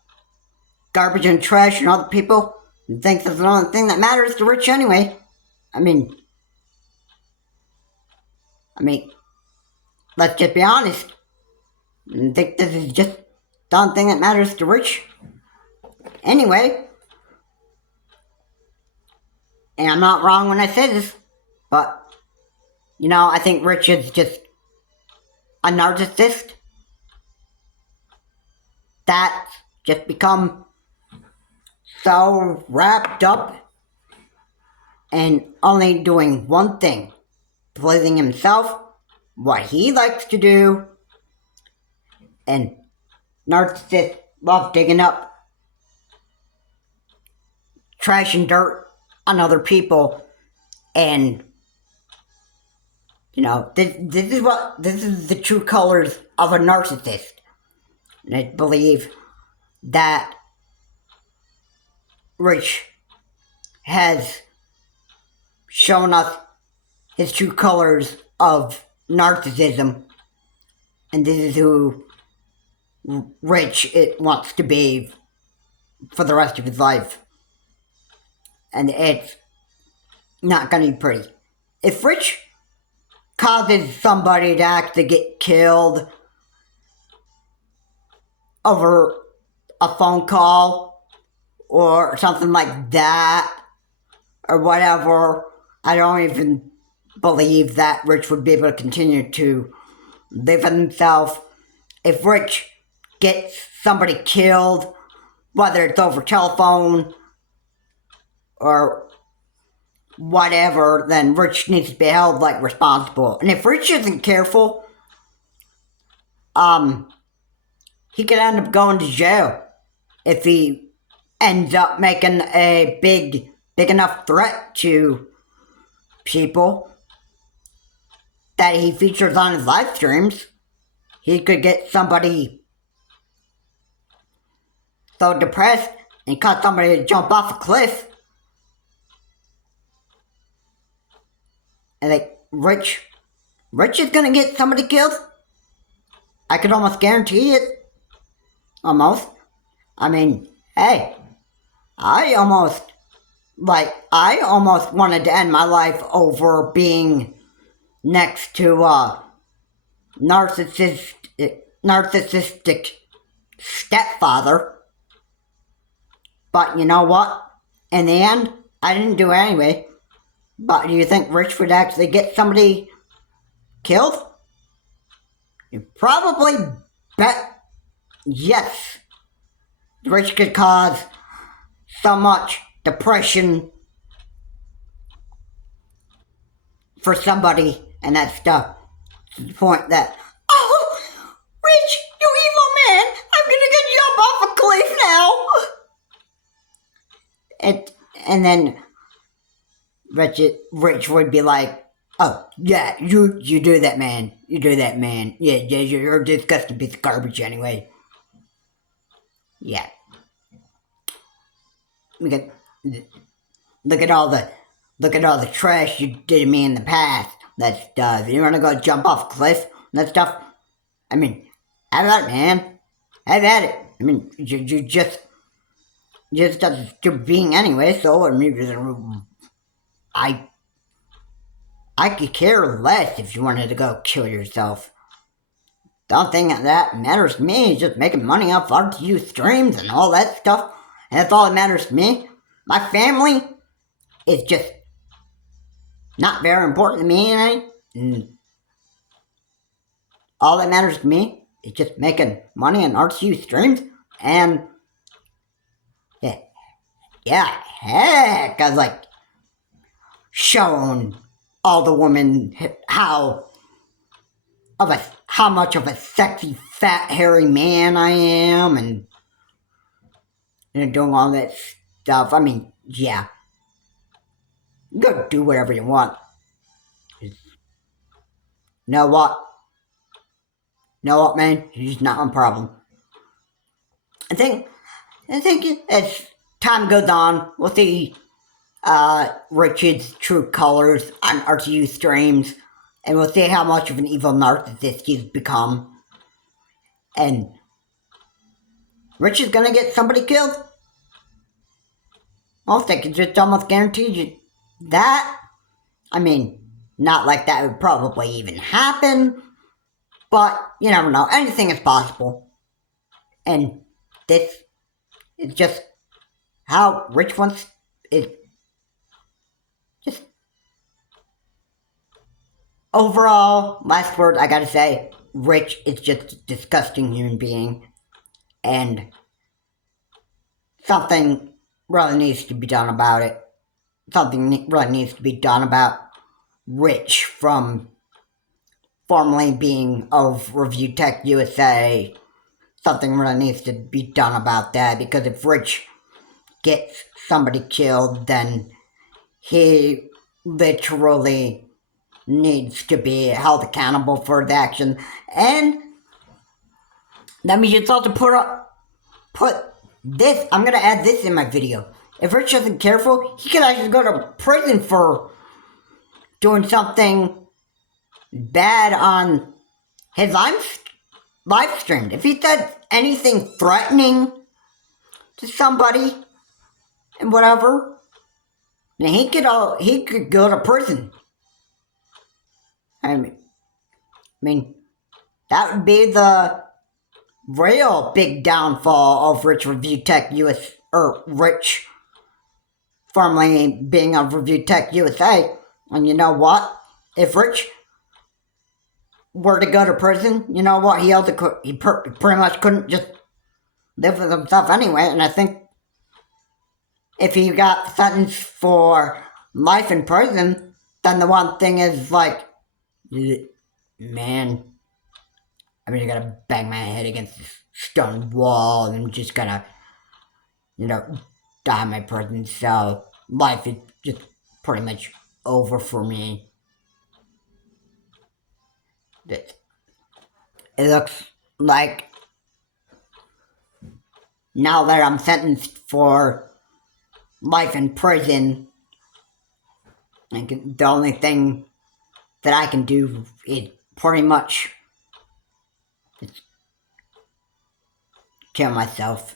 garbage and trash and other people, and thinks that's the only thing that matters to Rich anyway. I mean, let's just be honest. I think this is just the only thing that matters to Rich anyway. And I'm not wrong when I say this, but, I think Rich is just a narcissist that's just become so wrapped up in only doing one thing, pleasing himself, what he likes to do, and narcissists love digging up trash and dirt on other people, and this is the true colors of a narcissist. And I believe that Rich has shown us his true colors of narcissism, and this is who Rich wants to be for the rest of his life. And it's not going to be pretty. If Rich causes somebody to actually get killed over a phone call or something like that, or whatever, I don't even believe that Rich would be able to continue to live with himself. If Rich gets somebody killed, whether it's over telephone or whatever, then Rich needs to be held responsible. And if Rich isn't careful, he could end up going to jail if he ends up making a big enough threat to people that he features on his live streams. He could get somebody so depressed and cause somebody to jump off a cliff. And Rich is gonna get somebody killed. I could almost guarantee it. Almost. Hey, I almost wanted to end my life over being next to a narcissistic stepfather. But you know what? In the end, I didn't do it anyway. But do you think Rich would actually get somebody killed? You probably bet yes. Rich could cause so much depression for somebody and that stuff to the point that, oh, Rich, you evil man, I'm gonna get jump off a cliff now. And then Rich would be like, oh, yeah, you do that, man. You do that, man. Yeah, you're a disgusting piece of garbage anyway. Yeah. Look at all the trash you did to me in the past. That stuff. You wanna go jump off a cliff? That stuff. I mean, have at it, man. Have at it. I mean, you just a stupid being anyway. So I mean, I could care less if you wanted to go kill yourself. The only thing that matters to me is just making money off RTU streams and all that stuff. And that's all that matters to me. My family is just not very important to me. And all that matters to me is just making money on RTU streams. And yeah, heck, I was like showing all the women how much of a sexy, fat, hairy man I am, and doing all that stuff. I mean, yeah. Go do whatever you want. You know what? Man? It's not my problem. I think as time goes on, we'll see Richard's true colors on RTU streams, and we'll see how much of an evil narcissist he's become. And Rich is gonna get somebody killed. I think it's just almost guaranteed you that. I mean, not like that would probably even happen, but you never know. Anything is possible. And this is just how Rich wants it. Just overall, last word I gotta say, Rich is just a disgusting human being, and something really needs to be done about it. Something really needs to be done about Rich from formerly being of Review Tech USA. Something really needs to be done about that, because if Rich gets somebody killed, then he literally needs to be held accountable for the action. And that means it's also put this, I'm gonna add this in my video. If Rich isn't careful, he could actually go to prison for doing something bad on his live stream. If he said anything threatening to somebody and whatever, then he could go to prison. I mean, that would be the real big downfall of Rich Review Tech US, or Rich formerly being of Review Tech USA. And you know what? If Rich were to go to prison, you know what? He pretty much couldn't just live with himself anyway. And I think if he got sentenced for life in prison, then the one thing is like, man, I'm just gonna bang my head against this stone wall and I'm just gonna, die in my prison cell. Life is just pretty much over for me. It looks like now that I'm sentenced for life in prison, the only thing that I can do is pretty much kill myself.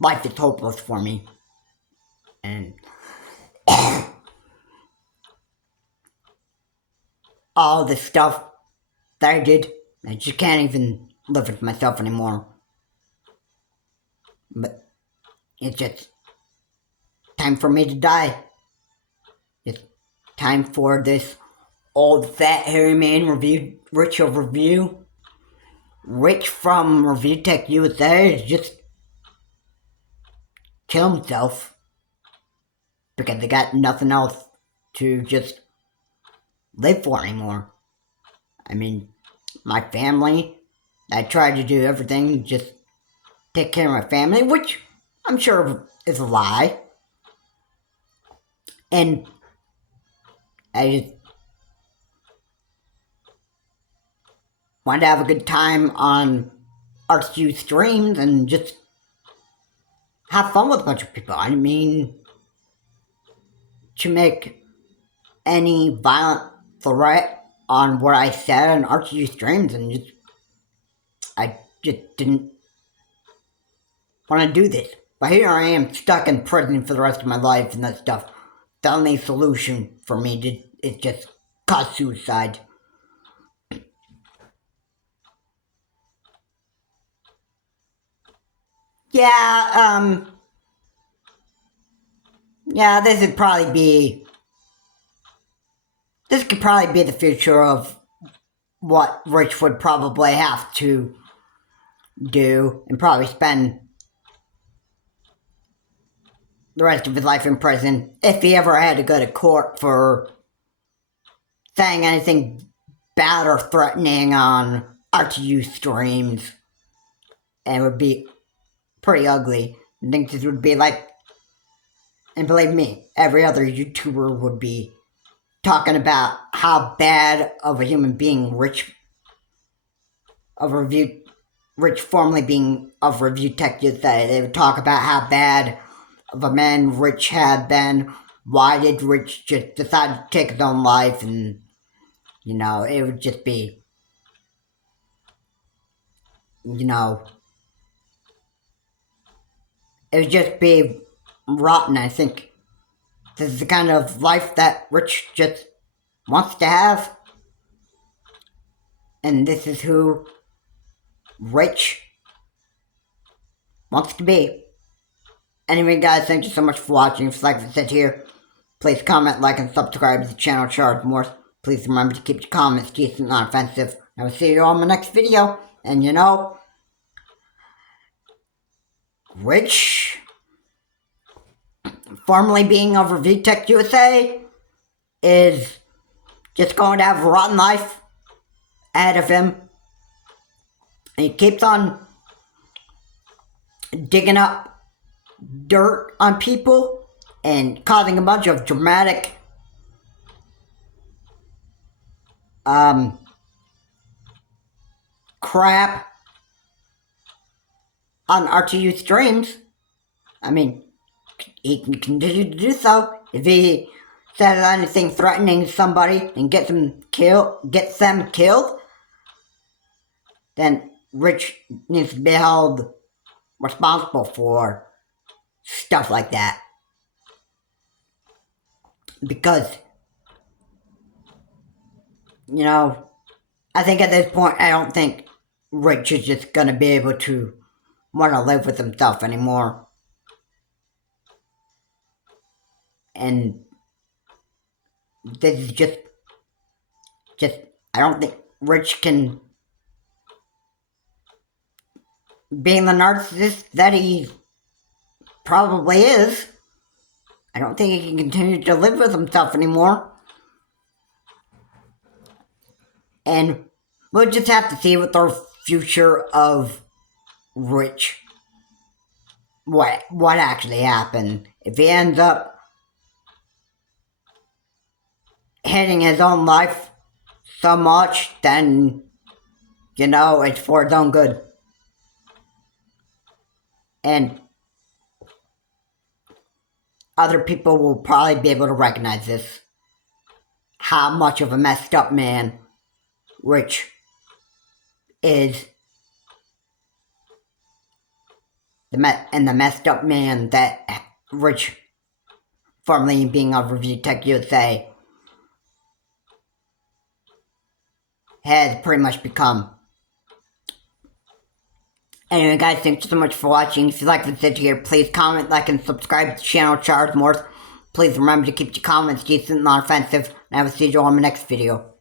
Life is hopeless for me. And all the stuff that I did, I just can't even live with myself anymore. But it's just time for me to die. It's time for this old fat hairy man Rich from Review Tech USA, is just kill himself because they got nothing else to just live for anymore. I mean, my family, I try to do everything, just take care of my family, which I'm sure is a lie. And I just wanted to have a good time on RCU streams and just have fun with a bunch of people. I didn't mean to make any violent threat on what I said on RCU streams, and I just didn't want to do this. But here I am, stuck in prison for the rest of my life and that stuff. The only solution for me is just cause suicide. Yeah, yeah, this could probably be the future of what Rich would probably have to do, and probably spend the rest of his life in prison if he ever had to go to court for saying anything bad or threatening on RTU streams. And it would be pretty ugly. I think this would be like, and believe me, every other YouTuber would be talking about how bad of a human being Rich formerly being of Review Tech USA. They would talk about how bad of a man Rich had been. Why did Rich just decide to take his own life? And, you know, it would just be, you know, it would just be rotten. I think this is the kind of life that Rich just wants to have. And this is who Rich wants to be. Anyway, guys, thank you so much for watching. If you like what I said here, please comment, like, and subscribe to the channel. Charge more. Please remember to keep your comments decent, not offensive. I will see you all in my next video. And you know, Rich, formerly being of Review Tech USA, is just going to have a rotten life ahead of him. And he keeps on digging up dirt on people and causing a bunch of dramatic crap on RTU streams. I mean, he can continue to do so. If he says anything threatening somebody and gets them killed, then Rich needs to be held responsible for stuff like that. Because, you know, I think at this point, I don't think Rich is just going to be able to want to live with himself anymore. And this is just, I don't think Rich can, being the narcissist that he probably is, I don't think he can continue to live with himself anymore. And we'll just have to see what the future of Rich, what actually happened. If he ends up hating his own life so much, then, you know, it's for his own good. And other people will probably be able to recognize this. How much of a messed up man Rich is. And the messed up man that Rich, formerly being of Review Tech USA, has pretty much become. Anyway, guys, thanks so much for watching. If you like what I said here, please comment, like, and subscribe to the channel. Charge more. Please remember to keep your comments decent, not offensive. And I will see you all in my next video.